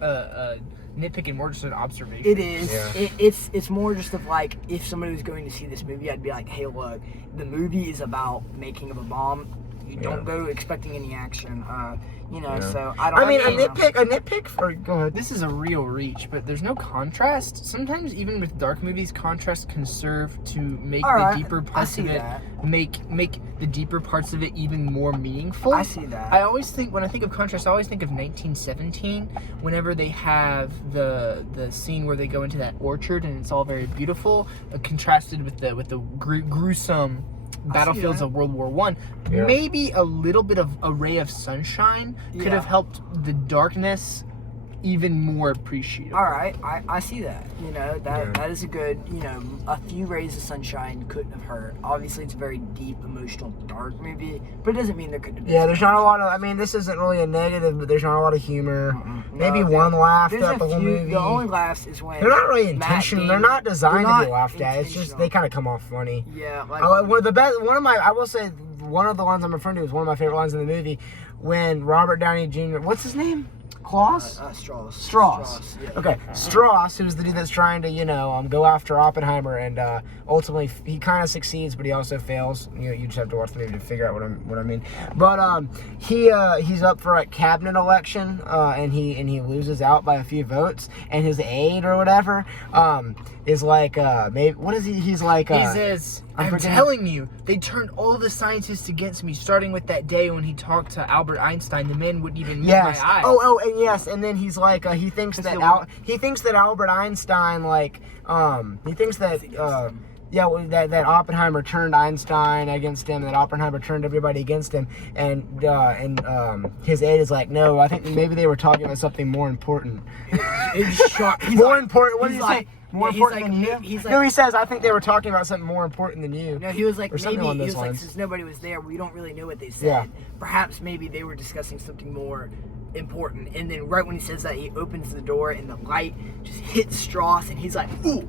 nitpick and more just an observation. It is. Yeah. It's more just of like if somebody was going to see this movie, I'd be like, hey, look, the movie is about making of a bomb. You don't go expecting any action. You know, Yeah. so I don't. I mean, a nitpick for. Go ahead. This is a real reach, but there's no contrast. Sometimes, even with dark movies, contrast can serve to make the deeper parts of it make the deeper parts of it even more meaningful. I see that. I always think when I think of contrast, I always think of 1917. Whenever they have the scene where they go into that orchard and it's all very beautiful, contrasted with the gruesome battlefields of World War One. Yeah. Maybe a little bit of a ray of sunshine could have helped the darkness even more appreciable. All right, I see that. You know, that is a good, you know, a few rays of sunshine couldn't have hurt. Obviously, it's a very deep, emotional, dark movie, but it doesn't mean there couldn't have been. Yeah, there's not a lot of. I mean, this isn't really a negative, but there's not a lot of humor. Maybe one laugh throughout the whole movie. The only laughs is when they're not really intentional. They're not designed to be laughed at. It's just they kind of come off funny. Yeah, like one of the best. I will say, one of the lines I'm referring to is one of my favorite lines in the movie when Robert Downey Jr. What's his name? Claus? Strauss. Yeah. Okay, Strauss, who's the dude that's trying to, go after Oppenheimer, and ultimately he kind of succeeds, but he also fails. You just have to watch the movie to figure out what I mean. But he's up for a cabinet election, and he loses out by a few votes, and his aide or whatever is like maybe what is he? He's like he says, I'm telling you, they turned all the scientists against me, starting with that day when he talked to Albert Einstein. The man wouldn't even meet my eyes. And yes, and then he's like, he thinks that Albert Einstein, like, he thinks that, that Oppenheimer turned Einstein against him, that Oppenheimer turned everybody against him, and his aide is like, no, I think maybe they were talking about something more important. More important. What did he say? More important than you? No, he says, I think they were talking about something more important than you. No, he was like, like, since nobody was there, we don't really know what they said. Yeah. Perhaps maybe they were discussing something more important. And then right when he says that, he opens the door and the light just hits Strauss, and he's like, ooh.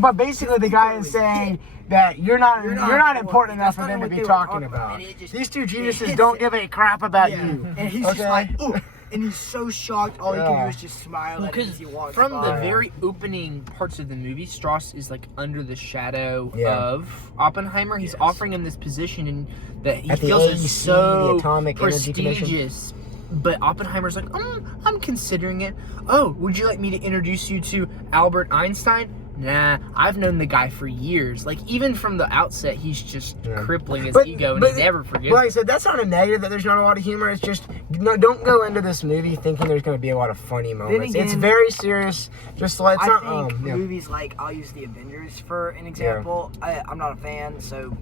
But basically the guy is saying that you're not important enough for them to be talking about. These two geniuses don't give a crap about you. And he's just like, ooh. And he's so shocked, all he can do is just smile at him as he walks from by. the very opening parts of the movie, Strauss is like under the shadow of Oppenheimer. He's offering him this position, and that he feels is so prestigious. But Oppenheimer's like, I'm considering it. Oh, would you like me to introduce you to Albert Einstein? Nah, I've known the guy for years. Like, even from the outset, he's just crippling his ego, and he never forgives. Like I said, that's not a negative that there's not a lot of humor. It's just, don't go into this movie thinking there's going to be a lot of funny moments. It's very serious. Just like, I think movies like, I'll use the Avengers for an example. I'm not a fan, so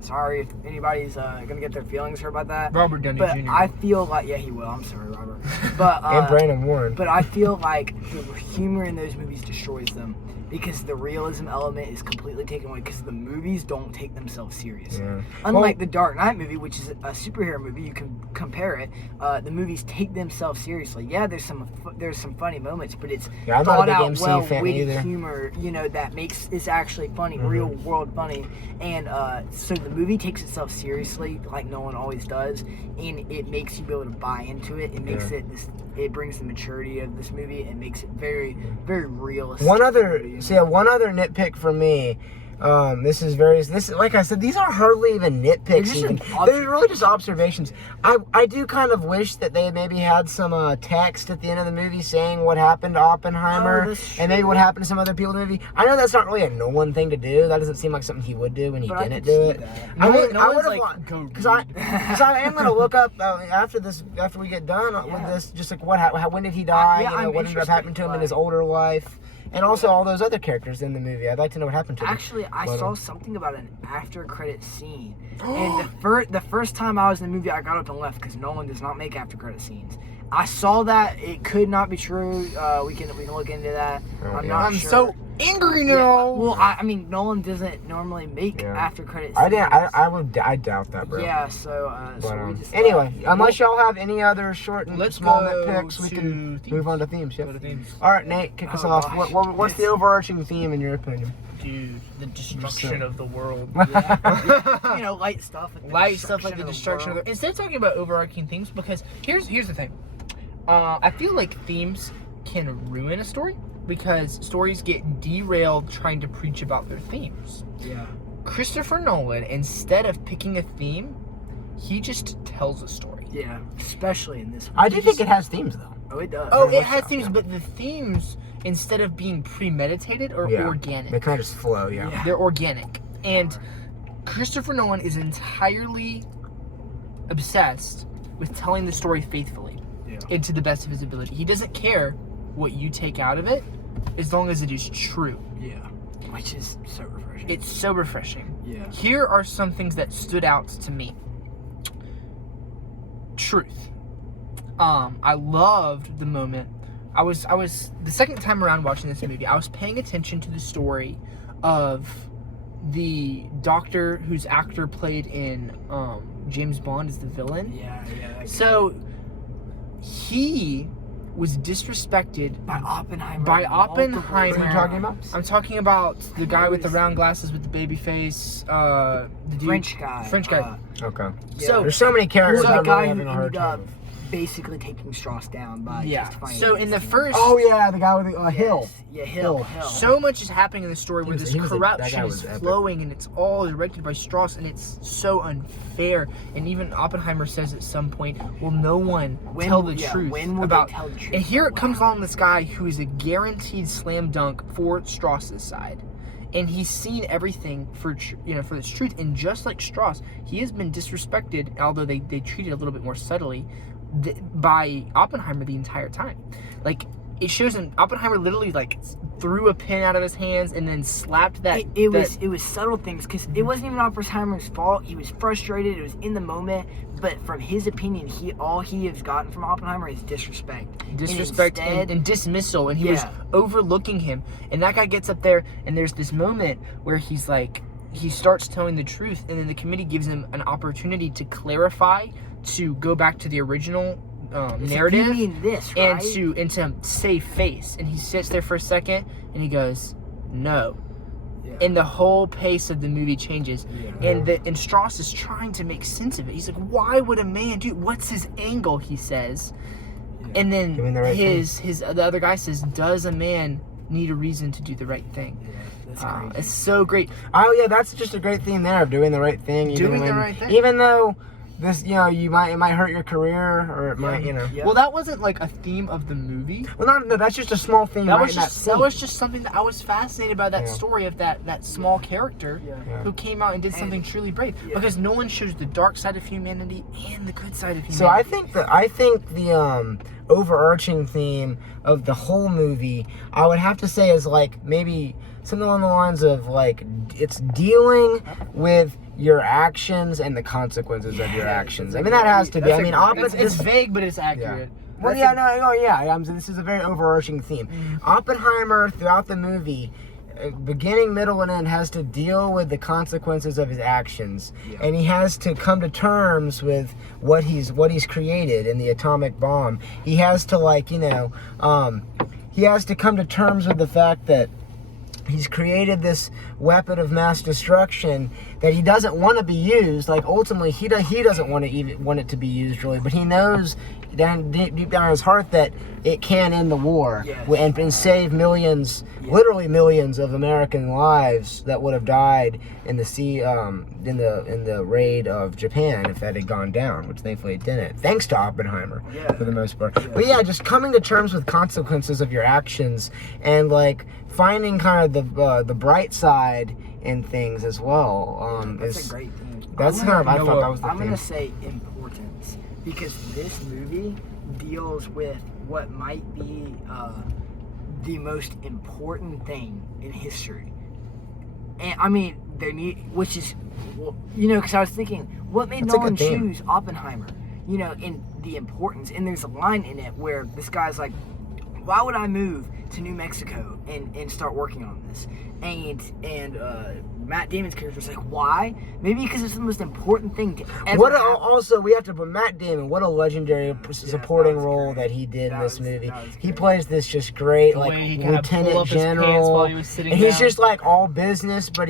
sorry if anybody's going to get their feelings hurt about that. Robert Downey Jr. But I feel like, he will. I'm sorry, Robert. But and Brandon Warren. But I feel like the humor in those movies destroys them, because the realism element is completely taken away, because the movies don't take themselves serious. Yeah. Unlike the Dark Knight movie, which is a superhero movie, you can compare it. The movies take themselves seriously. Yeah, there's some funny moments, but it's thought out, witty humor, that makes it's actually funny, real world funny. And so the movie takes itself seriously, like Nolan always does, and it makes you be able to buy into it. It makes it brings the maturity of this movie and makes it very, very realistic. One other nitpick for me. This like I said, these are hardly even nitpicks. They're really just observations. I do kind of wish that they maybe had some text at the end of the movie saying what happened to Oppenheimer and maybe what happened to some other people in the movie. I know that's not really a Nolan thing to do. That doesn't seem like something he would do when he didn't do it. I would have because I am going to look up after we get done with this, just like when did he die? What ended up happening to him in his older life. And also all those other characters in the movie. I'd like to know what happened to them. Actually, I saw something about an after-credit scene. And the first time I was in the movie, I got up and left because Nolan does not make after-credit scenes. I saw that. It could not be true. We can look into that. I'm sure. So angry now. Well, I mean, Nolan doesn't normally make after-credit scenes. I doubt that, bro. Yeah, so we just... Anyway, unless y'all have any other short and small nitpicks, we can move on to themes. Yep. All right, Nate, kick us off. What's the overarching theme in your opinion? Dude, the destruction of the world. Yeah. Light stuff. Light stuff like the destruction of the world. Instead of talking about overarching themes, because here's the thing. I feel like themes can ruin a story because stories get derailed trying to preach about their themes. Yeah. Christopher Nolan, instead of picking a theme, He just tells a story. Yeah, especially in this one. I do think it has themes though. Oh, it does. Oh, Very it much has so, themes, yeah. but the themes, instead of being premeditated, are Yeah. organic. They kind of just flow. Yeah. Yeah. They're organic. And Christopher Nolan is entirely obsessed with telling the story faithfully and to the best of his ability. He doesn't care what you take out of it as long as it is true. Yeah. Which is so refreshing. It's so refreshing. Yeah. Here are some things that stood out to me. Truth. I loved the moment. I was the second time around watching this movie, I was paying attention to the story of the doctor whose actor played in James Bond as the villain. Yeah. So he was disrespected by Oppenheimer. by multiple Oppenheimer. What are you talking about? I'm talking about the guy with the round glasses with the baby face. The dude, French guy. French guy. Okay. So There's so many characters. the I'm guy really who having a hard ended time. up basically taking Strauss down by Yeah. testifying So in the against him. first, Oh yeah, the guy with the Hill. Yeah, Hill. so much is happening in the story He where was- this he was a- that corruption guy is was epic. flowing and it's all directed by Strauss and it's so unfair. And even Oppenheimer says at some point, "Will no one tell the truth when will about?" they tell the truth? And here it Wow. comes along this guy who is a guaranteed slam dunk for Strauss's side. And he's seen everything for for this truth. And just like Strauss, he has been disrespected, although they treat it a little bit more subtly, by Oppenheimer the entire time. Like, it shows him, Oppenheimer literally like threw a pen out of his hands and then slapped that. It was subtle things because it wasn't even Oppenheimer's fault. He was frustrated. It was in the moment. But from his opinion, all he has gotten from Oppenheimer is disrespect. And dismissal, and he was overlooking him. And that guy gets up there, and there's this moment where he's like, he starts telling the truth, and then the committee gives him an opportunity to clarify, to go back to the original narrative, you mean this, right? and to save face. And he sits there for a second, and he goes, "No." Yeah. And the whole pace of the movie changes. Yeah. And Strauss is trying to make sense of it. He's like, "Why would a man do? What's his angle?" He says, and then Doing the right the other guy says, "Does a man need a reason to do the right thing?" Yeah, that's crazy. It's so great. Oh yeah, that's just a great theme there of doing the right thing. Right thing. Even though this, it might hurt your career, or it might, Yeah. Well, that wasn't like a theme of the movie. Well, no, that's just a small theme. That right was in just scene. something that I was fascinated by, that Yeah. story of that small character Yeah. who came out and did something truly brave. Yeah. Because no one shows the dark side of humanity and the good side of humanity. So I think the overarching theme of the whole movie, I would have to say, is like maybe something along the lines of like it's dealing with your actions and the consequences of your actions. I mean, that has to be. I mean, it's vague, but it's accurate. Well, this is a very overarching theme. Oppenheimer, throughout the movie, beginning, middle, and end, has to deal with the consequences of his actions, and he has to come to terms with what he's created in the atomic bomb. He has to he has to come to terms with the fact that he's created this weapon of mass destruction that he doesn't want to be used. Like, ultimately, he doesn't want it to be used, really, but he knows deep down in his heart that it can end the war and save millions, literally millions of American lives that would have died in the sea, in the raid of Japan if that had gone down, which thankfully it didn't, thanks to Oppenheimer for the most part. But yeah, just coming to terms with consequences of your actions and like finding kind of the bright side in things as well. That's a great thing. I thought that was the I'm theme. gonna say importance, because this movie deals with what might be the most important thing in history. And I mean, which is, because I was thinking, what made That's a Nolan good theme. choose Oppenheimer? In the importance. And there's a line in it where this guy's like, why would I move to New Mexico and start working on this? And Matt Damon's character was like, why? Maybe because it's the most important thing to ever happen. Also, we have to put Matt Damon, what a legendary supporting role that he did in this movie. He plays this just great, The like, way he kinda pulled lieutenant up his pants general. while he was sitting And he's down. just like all business, but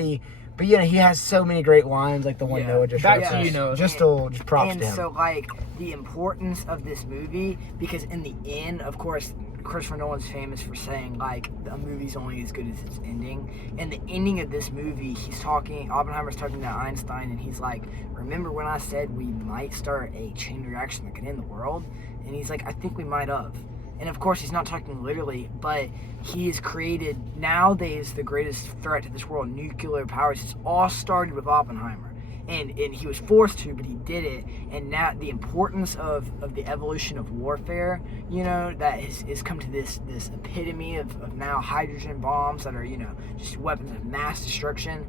But he has so many great lines, like the one Yeah. Noah just Back showed to us. you, Noah. Just props And to him. so, like, the importance of this movie, because in the end, of course, Christopher Nolan's famous for saying, like, a movie's only as good as its ending. And the ending of this movie, Oppenheimer's talking to Einstein, and he's like, remember when I said we might start a chain reaction that could end the world? And he's like, I think we might have. And of course, he's not talking literally, but he has created nowadays the greatest threat to this world, nuclear powers. It's all started with Oppenheimer. And he was forced to, but he did it. And now the importance of the evolution of warfare, that has come to this epitome of now hydrogen bombs that are, just weapons of mass destruction.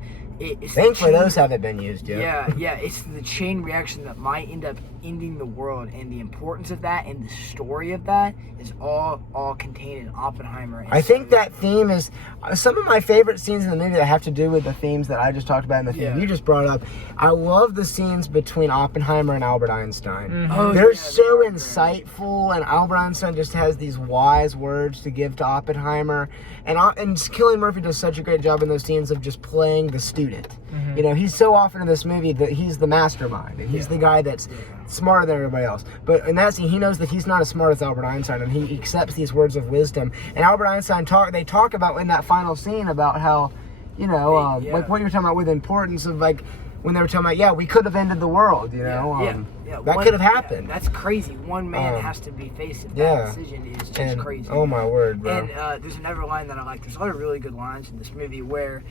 Thankfully, those haven't been used yet. Yeah, it's the chain reaction that might end up ending the world, and the importance of that and the story of that is all contained in Oppenheimer. And I think that theme is some of my favorite scenes in the movie that have to do with the themes that I just talked about in the theme you just brought up. I love the scenes between Oppenheimer and Albert Einstein. Mm-hmm. Oh, They're yeah, so they are insightful, and Albert Einstein just has these wise words to give to Oppenheimer. And Cillian Murphy does such a great job in those scenes of just playing the student. Mm-hmm. He's so often in this movie that he's the mastermind, and he's the guy that's smarter than everybody else. But in that scene, he knows that he's not as smart as Albert Einstein, and he accepts these words of wisdom. And Albert Einstein talk about in that final scene about how, like what you're talking about with the importance of, like, when they were talking about, we could have ended the world, that could have happened. That's crazy. One man has to be faced with that decision is just crazy. Oh my word, bro. And there's another line that I like. There's a lot of really good lines in this movie where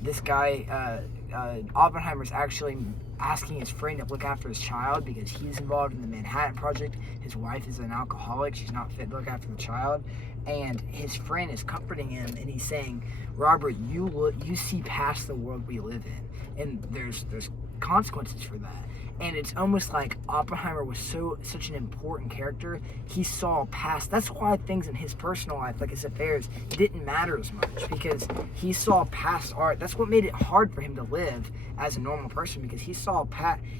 this guy, Oppenheimer's actually asking his friend to look after his child because he's involved in the Manhattan Project. His wife is an alcoholic. She's not fit to look after the child. And his friend is comforting him, and he's saying, Robert, you see past the world we live in, and there's consequences for that. And it's almost like Oppenheimer was such an important character. He saw past. That's why things in his personal life, like his affairs, didn't matter as much, because he saw past art. That's what made it hard for him to live as a normal person, because he saw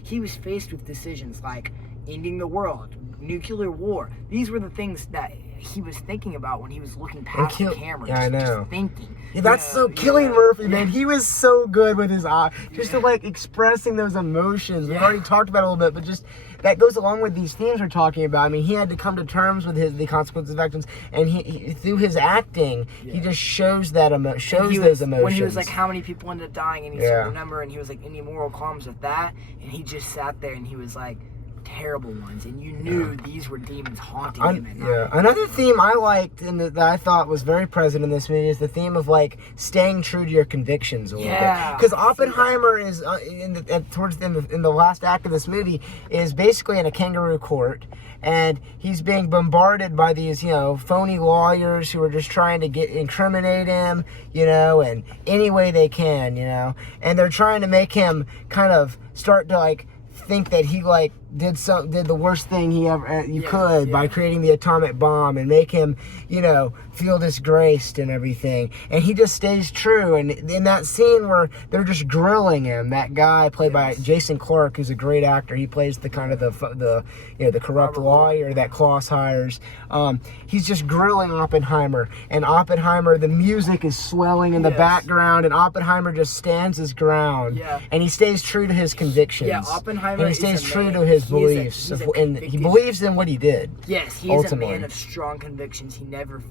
he was faced with decisions like ending the world, nuclear war. These were the things that he was thinking about when he was looking past the camera. Yeah, I know. Just thinking. Yeah, that's so Cillian Murphy, man. He was so good with his eye, just to like expressing those emotions. We've already talked about it a little bit, but just that goes along with these themes we're talking about. I mean, he had to come to terms with the consequences of actions, and he through his acting, he just shows those emotions. When he was like, how many people ended up dying, and he said the number, and he was like, any moral qualms with that, and he just sat there and he was like, terrible ones, and you knew these were demons haunting him at night. Another theme I liked and that I thought was very present in this movie is the theme of like staying true to your convictions a little bit. Because Oppenheimer is in the last act of this movie is basically in a kangaroo court, and he's being bombarded by these phony lawyers who are just trying to incriminate him, and any way they can, and they're trying to make him kind of start to like think that he like did the worst thing he ever could by creating the atomic bomb and make him feel disgraced and everything, and he just stays true. And in that scene where they're just grilling him, that guy played by Jason Clarke, who's a great actor, he plays the kind of the corrupt lawyer that Klaus hires. He's just grilling Oppenheimer, and Oppenheimer, the music is swelling in the background, and Oppenheimer just stands his ground, and he stays true to his convictions. Oppenheimer, and he stays true to his beliefs, and he believes in what he did. Yes, he is a man of strong convictions. He never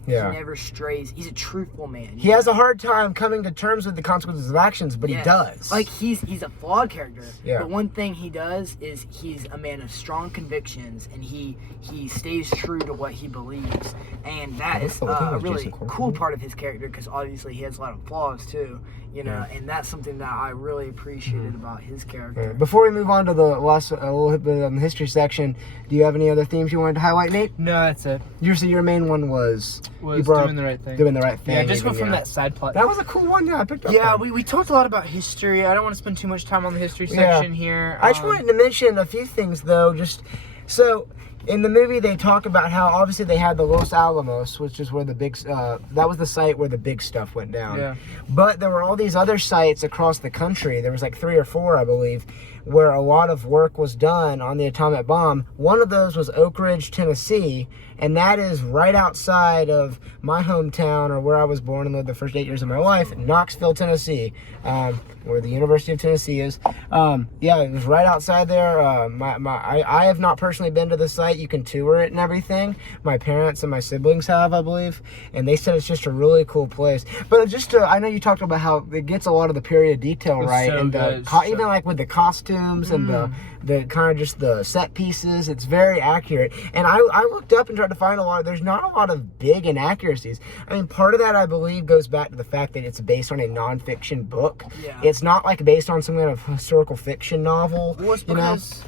strays. He's a truthful man. He has a hard time coming to terms with the consequences of actions, but he does. Like he's a flawed character. Yeah. But one thing he does is he's a man of strong convictions, and he stays true to what he believes, and that is a really cool part of his character, because obviously he has a lot of flaws too. And that's something that I really appreciated about his character. Before we move on to the last a little bit on the history section, do you have any other themes you wanted to highlight, Nate? No, that's it. Your main one was doing the right thing. Doing the right thing. Yeah, just from that side plot. That was a cool one. Yeah, I picked up. Yeah, we talked a lot about history. I don't want to spend too much time on the history section here. I just wanted to mention a few things though. Just so in the movie they talk about how obviously they had the Los Alamos, which is where the big that was the site where the big stuff went down. Yeah. But there were all these other sites across the country. There was like 3 or 4, I believe, where a lot of work was done on the atomic bomb. One of those was Oak Ridge, Tennessee, and that is right outside of my hometown, or where I was born and lived the first 8 years of my life, Knoxville, Tennessee, where the University of Tennessee is. Yeah, it was right outside there. I have not personally been to the site. You can tour it and everything. My parents and my siblings have, I believe, and they said it's just a really cool place. But just I know you talked about how it gets a lot of the period detail right, so and good. even like with the costumes and the kind of just the set pieces, it's very accurate. And I looked up and tried to find there's not a lot of big inaccuracies. I mean, part of that I believe goes back to the fact that it's based on a nonfiction book. Yeah. It's not like based on some kind of historical fiction novel. Well, it's because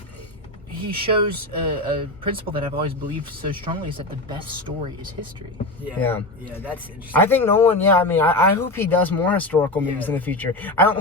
he shows a principle that I've always believed so strongly, is that the best story is history. Yeah, that's interesting. I think Nolan. Yeah, I mean, I hope he does more historical movies in the future. I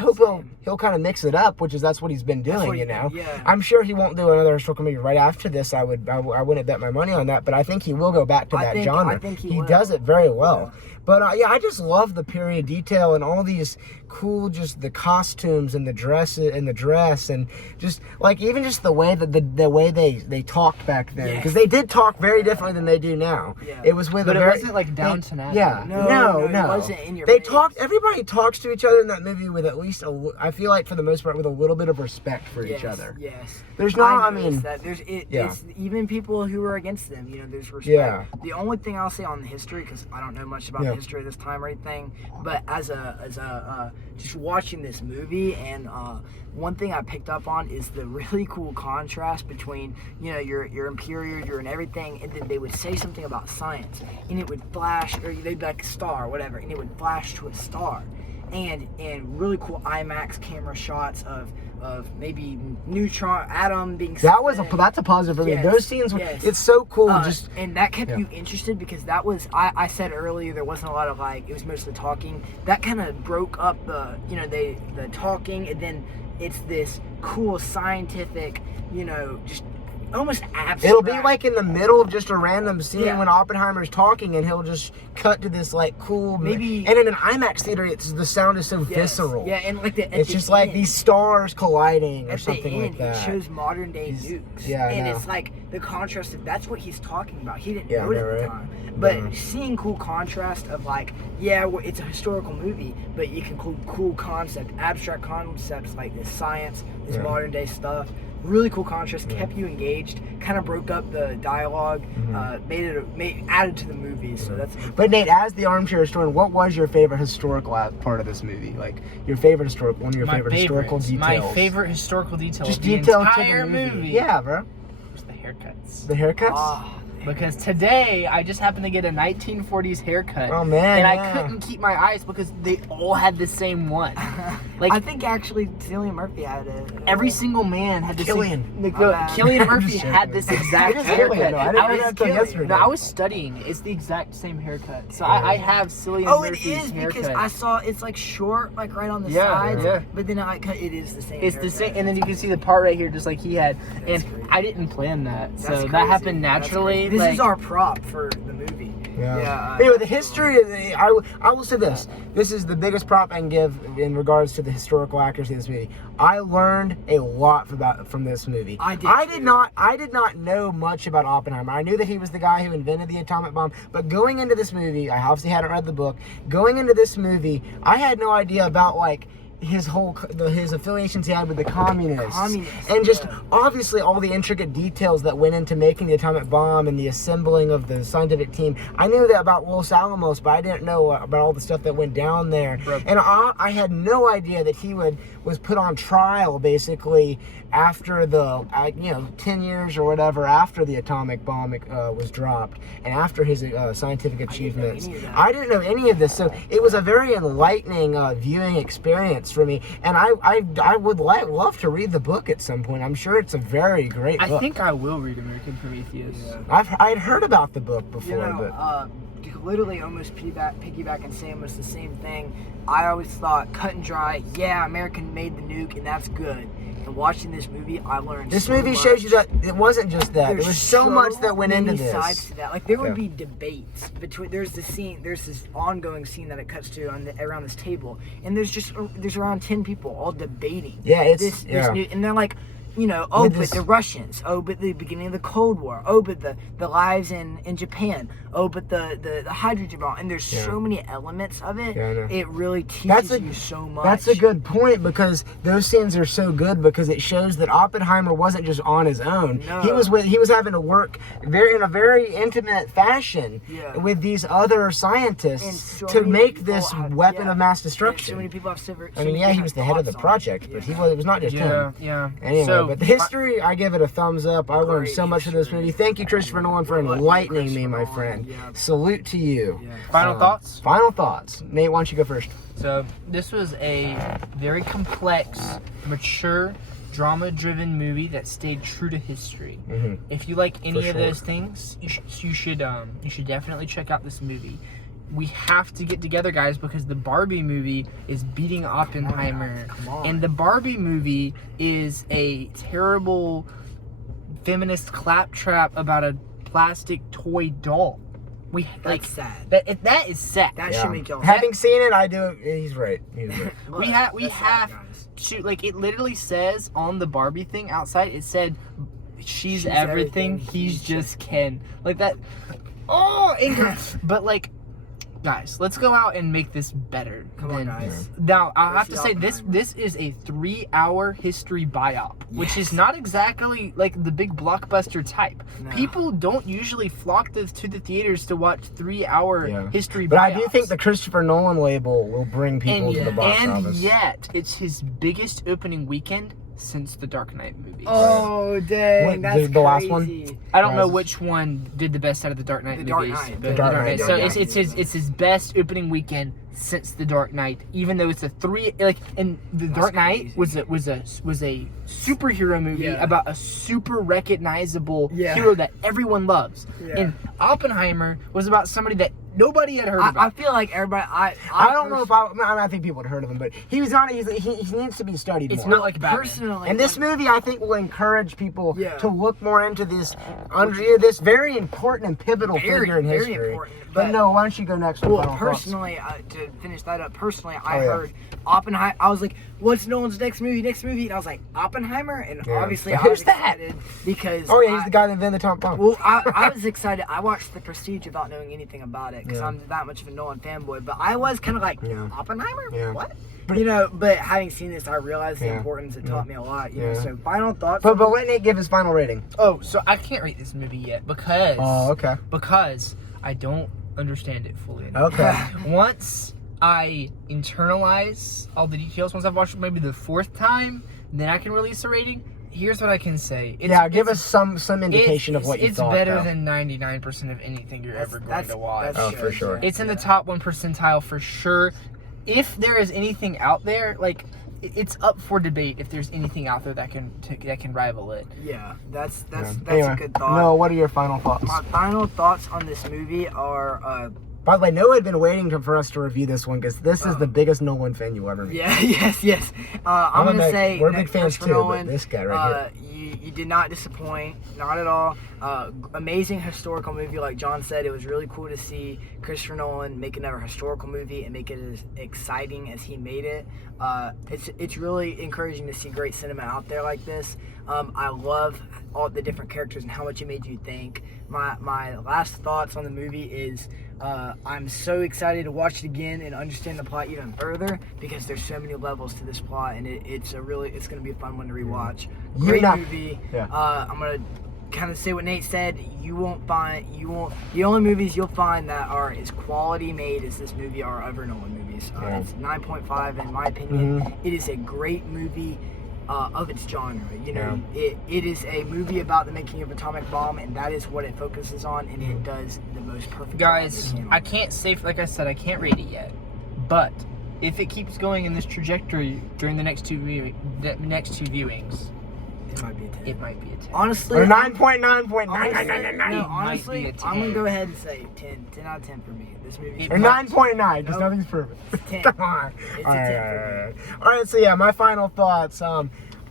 hope he'll kind of mix it up, that's what he's been doing. Yeah. I'm sure he won't do another historical movie right after this. I wouldn't bet my money on that, but I think he will go back to that genre. I think he will. does it very well. Yeah. But I just love the period detail and all these cool, just the costumes and the dress and just like even just the way that the way they talked back then, because they did talk very differently than they do now. Yeah. It was with But a it very, wasn't like Downton Abbey. Yeah, no. It wasn't in your They face. talked. Everybody talks to each other in that movie with at least I feel like for the most part with a little bit of respect for each other. Yes. There's not. I noticed mean, that it's even people who are against them. There's respect. Yeah. The only thing I'll say on the history, because I don't know much about the history of this time or anything, but as a just watching this movie, and one thing I picked up on is the really cool contrast between you're in period, you're in everything, and then they would say something about science, and it would flash, or they'd be like a star, or whatever, and it would flash to a star. And really cool IMAX camera shots of maybe neutron atom being that's a positive for me. Yes, Those scenes, it's so cool. And that kept you interested, because that was I said earlier there wasn't a lot of it was mostly talking. That kind of broke up the talking, and then it's this cool scientific just almost abstract. It'll be like in the middle of just a random scene when Oppenheimer's talking, and he'll just cut to this cool. Maybe. And in an IMAX theater, the sound is so visceral. Yeah, and it's just like these stars colliding or something like that. It shows modern day nukes. Yeah, and I know. it's like the contrast of that's what he's talking about. He didn't Yeah, know it at right. the time, but seeing cool contrast of it's a historical movie, but you can cool concept, abstract concepts like this science, this modern day stuff. Really cool contrast, kept you engaged, kind of broke up the dialogue, added to the movie. So that's. But Nate, as the armchair historian, what was your favorite historical part of this movie? Like your favorite historical historical details. My favorite historical detail. Just of the detail entire to the movie. Yeah, bro. Was the haircuts. The haircuts. Oh, Because today I just happened to get a 1940s haircut. Oh man! And I couldn't keep my eyes because they all had the same one. I think actually Cillian Murphy had it. Every single man had the Cillian. same. Cillian Murphy had this exact haircut. I was studying. It's the exact same haircut. So I have Cillian Murphy's haircut. Oh, it is, because I saw it's short, right on the sides. Yeah. But then it is the same. It's the same, and then you can see the part right here, just like he had. And I didn't plan that, so that happened naturally. This is our prop for the movie. Yeah. Anyway, the history of I will say this. This is the biggest prop I can give in regards to the historical accuracy of this movie. I learned a lot from this movie. I did not know much about Oppenheimer. I knew that he was the guy who invented the atomic bomb, but going into this movie, I obviously hadn't read the book. Going into this movie, I had no idea about his affiliations he had with the communists and just obviously all the intricate details that went into making the atomic bomb and the assembling of the scientific team. I knew that about Los Alamos, but I didn't know about all the stuff that went down there. Right. And I had no idea that he was put on trial basically after the 10 years or whatever after the atomic bomb was dropped and after his scientific achievements. I didn't know any of this, so it was a very enlightening viewing experience for me, and I would love to read the book at some point. I'm sure it's a very great book. I think I will read American Prometheus. Yeah. I'd heard about the book before, but literally almost piggyback and say almost the same thing. I always thought cut and dry. Yeah, American made the nuke, and that's good. And watching this movie, I learned This so movie much. shows you that it wasn't just that. There's There was so much that went into many this. sides to that. Like there would Yeah. be debates between. There's this ongoing scene that it cuts to around this table, and there's around 10 people all debating. Yeah, it's this yeah. new, and they're like, you know, oh, With but this- the Russians, oh, but the beginning of the Cold War, oh, but the lives in Japan, oh, but the hydrogen bomb, and there's Yeah. so many elements of it. Yeah, I know. It really teaches That's you so much. That's a good point, because those scenes are so good because it shows that Oppenheimer wasn't just on his own. No. He was having to work in a very intimate fashion Yeah. with these other And scientists so to many make people this have- weapon yeah. of mass And so destruction. many people have so I mean, yeah, he was the head of the project, but it was not just him. Yeah. Anyway, So, but the history, I give it a thumbs up. I learned Great so much from this history. movie. Thank you, Christopher Nolan, for Lucky enlightening me, Christopher my Nolan, friend. yeah. Salute to you. Yeah. Final thoughts? Final thoughts. Nate, why don't you go first? So this was a very complex, mature, drama-driven movie that stayed true to history. Mhm. If you like any For of sure. those things, you should definitely check out this movie. We have to get together, guys, because the Barbie movie is beating Oppenheimer, Come on. and the Barbie movie is a terrible feminist claptrap about a plastic toy doll. We like That's sad. that is sad. That Yeah. should make y'all. Having seen it, I do. He's right. He's right. we have That's sad, guys. to, like, it literally says on the Barbie thing outside, it said she's everything, everything, he's he's just Ken. Like that. Oh, anger. But like, guys, let's go out and make this better. Come on, guys. Now, I'll Go have see to say Oppenheimer. this is a 3-hour history biop, which is Yes. not exactly like the big blockbuster type. No. People don't usually flock to the theaters to watch 3-hour Yeah. history But biops. I do think the Christopher Nolan label will bring people to the box and office. yet, it's his biggest opening weekend since the Dark Knight movies. Oh dang, What, that's the last one? crazy. I don't know Rises. which one did the best out of the Dark Knight The Dark movies. Knight. but The Dark Knight. So Dark it's Knight. it's his best opening weekend since the Dark Knight. Even though it's a and the That's Dark Knight crazy. was a superhero movie Yeah. about a super recognizable Yeah. hero that everyone loves. Yeah. And Oppenheimer was about somebody that nobody had heard I about. feel like everybody. I don't know if I think people had heard of him, but he was on. He needs to be studied It's more. not like Batman. personally. And this movie, I think, will encourage people Yeah. to look more into this this very important and pivotal figure in very history. important. But no, why don't you go next? with Well, final thoughts? personally, to finish that up, I Oh, yeah. heard Oppenheimer. I was like, "What's Nolan's next movie?" And I was like, "Oppenheimer," and Yeah. obviously, I Who's was that? excited because. Oh yeah, he's the guy that invented the top bomb. Well, I was excited. I watched The Prestige without knowing anything about it because Yeah. I'm that much of a Nolan fanboy. But I was kind of like, Yeah. Oppenheimer? Yeah. What? But having seen this, I realized the Yeah. importance. It taught me a lot. You know. Yeah. So final thoughts. But let Nate give his final rating. Oh, so I can't rate this movie yet because Okay. because I don't understand it fully enough. Okay. Once I internalize all the details, once I've watched it maybe the 4th time, then I can release a rating. Here's what I can say. Give us some indication of what you thought. It's better though. than 99% of anything you're ever going to watch. Oh, for sure. It's in the top 1 percentile for sure. If there is anything out there, like, it's up for debate if there's anything out there that can rival it. Yeah, that's Anyway, a good thought. No, what are your final thoughts? My final thoughts on this movie are. By the way, Noah had been waiting for us to review this one because this is the biggest Nolan fan you'll ever meet. Yeah, yes. I'm gonna say we're big fans Christopher too, Nolan, but this guy right you did not disappoint, not at all. Amazing historical movie, like John said. It was really cool to see Christopher Nolan make another historical movie and make it as exciting as he made it. It's really encouraging to see great cinema out there like this. I love all the different characters and how much it made you think. My last thoughts on the movie is I'm so excited to watch it again and understand the plot even further because there's so many levels to this plot, and it's going to be a fun one to rewatch. Great movie. Yeah. I'm going to kind of say what Nate said. The only movies you'll find that are as quality made as this movie are other Nolan movies. Yeah. It's 9.5 in my opinion. Mm-hmm. It is a great movie. Of its genre, it is a movie about the making of an atomic bomb, and that is what it focuses on, and it does the most perfect. Guys, job it can. I can't say, like I said, I can't rate it yet. But if it keeps going in this trajectory during the next two viewings, it might be a 10. it might be a 10. Honestly, Or honestly, 9.9.999. honestly, might be a I'm gonna 10. go ahead and say 10 out of 10 for me. This movie. Or 9.9 because Nope. nothing's proven. It's 10. Come on. It's All a right, 10 all for right. All right, so yeah, my final thoughts.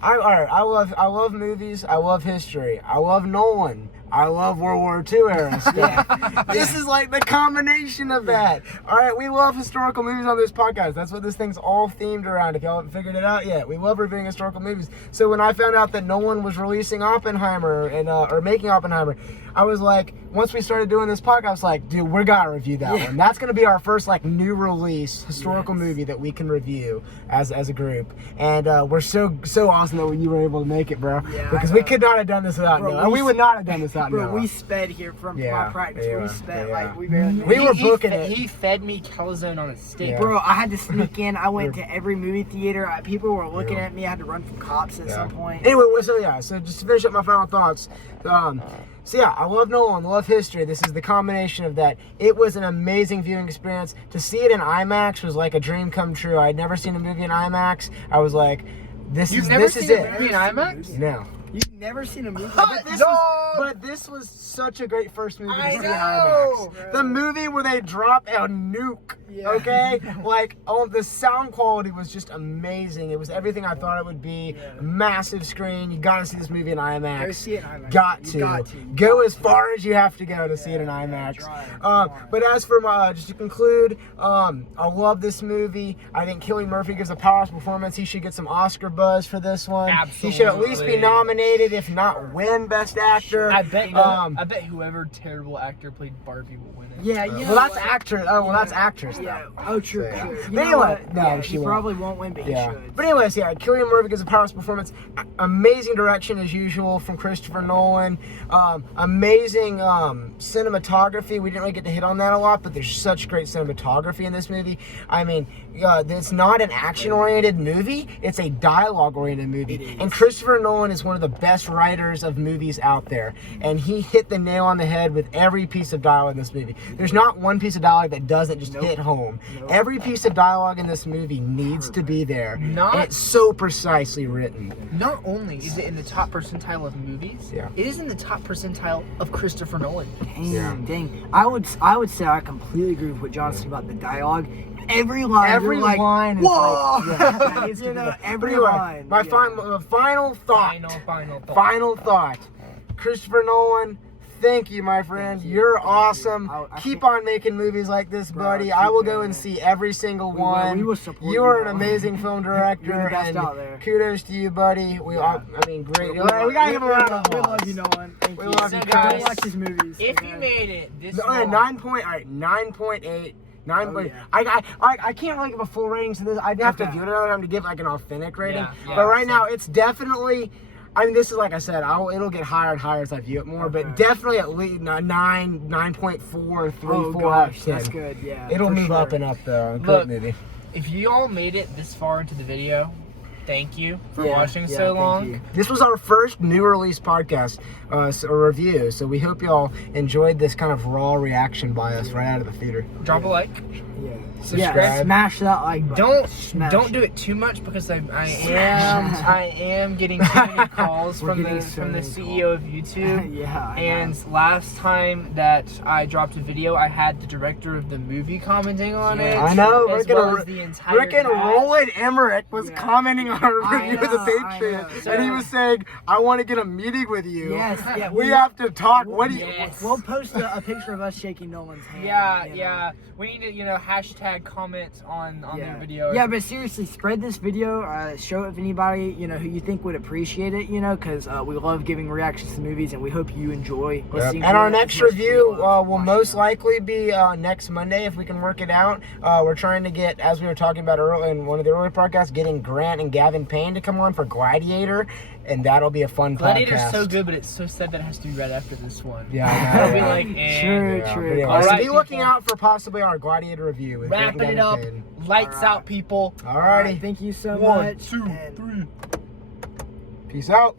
I love movies. I love history. I love Nolan. I love World War II era stuff. This is like the combination of that. All right, we love historical movies on this podcast. That's what this thing's all themed around. If y'all haven't figured it out yet, we love reviewing historical movies. So when I found out that Nolan was releasing Oppenheimer and or making Oppenheimer, I was like, once we started doing this podcast, I was like, dude, we gotta review that one. That's gonna be our first like new release historical movie that we can review as a group. And we're so awesome that you were able to make it, bro. Yeah, because we could not have done this without Noah. We would not have done this without Bro, Noah. we sped here from my practice. We sped like we barely. We were booking it. He fed me calzone on a stick. Yeah. Bro, I had to sneak in. I went to every movie theater. People were looking at me. I had to run from cops at some point. Anyway, so just to finish up my final thoughts. So yeah, I love Nolan, love history. This is the combination of that. It was an amazing viewing experience. To see it in IMAX was like a dream come true. I'd never seen a movie in IMAX. I was like, this is it. You've never seen a movie in IMAX? No. You've never seen a movie? But this was such a great first movie to see in IMAX. The movie where they drop a nuke, okay? Like, the sound quality was just amazing. It was everything I thought it would be. Massive screen. You gotta see this movie in IMAX. Go see it in IMAX. Got to. Go as far as you have to go to see it in IMAX. But as for just to conclude, I love this movie. I think Cillian Murphy gives a powerful performance. He should get some Oscar buzz for this one. Absolutely. He should at least be nominated, if not win Best Actor. I bet whoever terrible actor played Barbie will win it. Yeah, well, that's actress. Oh, well, that's actress. Yeah. Though. Oh, true. So, True. But anyway, no, she probably won't win, but he should. But anyways, Cillian Murphy gives a powerful performance. Amazing direction as usual from Christopher Nolan. Amazing cinematography. We didn't really get to hit on that a lot, but there's such great cinematography in this movie. I mean, it's not an action-oriented movie. It's a dialogue-oriented movie. And Christopher Nolan is one of the best writers of movies out there. And he hit the nail on the head with every piece of dialogue in this movie. There's not one piece of dialogue that doesn't just hit home. Every piece of dialogue in this movie needs to be there. And it's so precisely written. Not only is it in the top percentile of movies, it is in the top percentile of Christopher Nolan. Dang. I would say I completely agree with what John said about the dialogue. Every line is whoa! Like, you know, every line. My final thought. Christopher Nolan, thank you, my friend. You're awesome. Keep on making movies like this, buddy. I will go and see every single one. We will support you are an amazing film director. You're the best and out there. Kudos to you, buddy. Great. We gotta give him a round of applause. We love you, Nolan. Thank you. Love you, guys. guys. Go watch his movies. If you made it this far. 9.8. 9. I can't really give a full rating to this. I'd have to view it another time to give like an authentic rating. But right now, it's definitely. I mean, this is like I said. It'll get higher and higher as I view it more. But definitely at least 9.4, 3, 4 out of 10. That's good. Yeah. It'll move up and up though. Look, Great movie. If you all made it this far into the video, thank you for watching so long. This was our first new release podcast, a review. So we hope y'all enjoyed this kind of raw reaction by us right out of the theater. Drop a like. Subscribe. Yeah, smash that like button. Don't do it too much because I am getting too many calls from the CEO of YouTube. And last time that I dropped a video, I had the director of the movie commenting on it. I know. Rick and Roland Emmerich was commenting on our review of the Patriot, and he was saying, "I want to get a meeting with you. We have to talk. What do you?" We'll post a picture of us shaking Nolan's hand. Yeah. We need to, hashtag comment on the video. Yeah, but seriously, spread this video. Show it if anybody, who you think would appreciate it, because we love giving reactions to movies, and we hope you enjoy listening to it. And our next review will most likely be next Monday if we can work it out. We're trying to get, as we were talking about earlier in one of the earlier podcasts, getting Grant and Gavin Payne to come on for Gladiator, and that'll be a fun Gladiator's podcast. so good, but it's so sad that it has to be right after this one. It'll be like, true. All right, be looking out for possibly our Gladiator review. With wrapping it up. Payne. Lights out, people. Alrighty. Thank you so One, much. 2, 3. Peace out.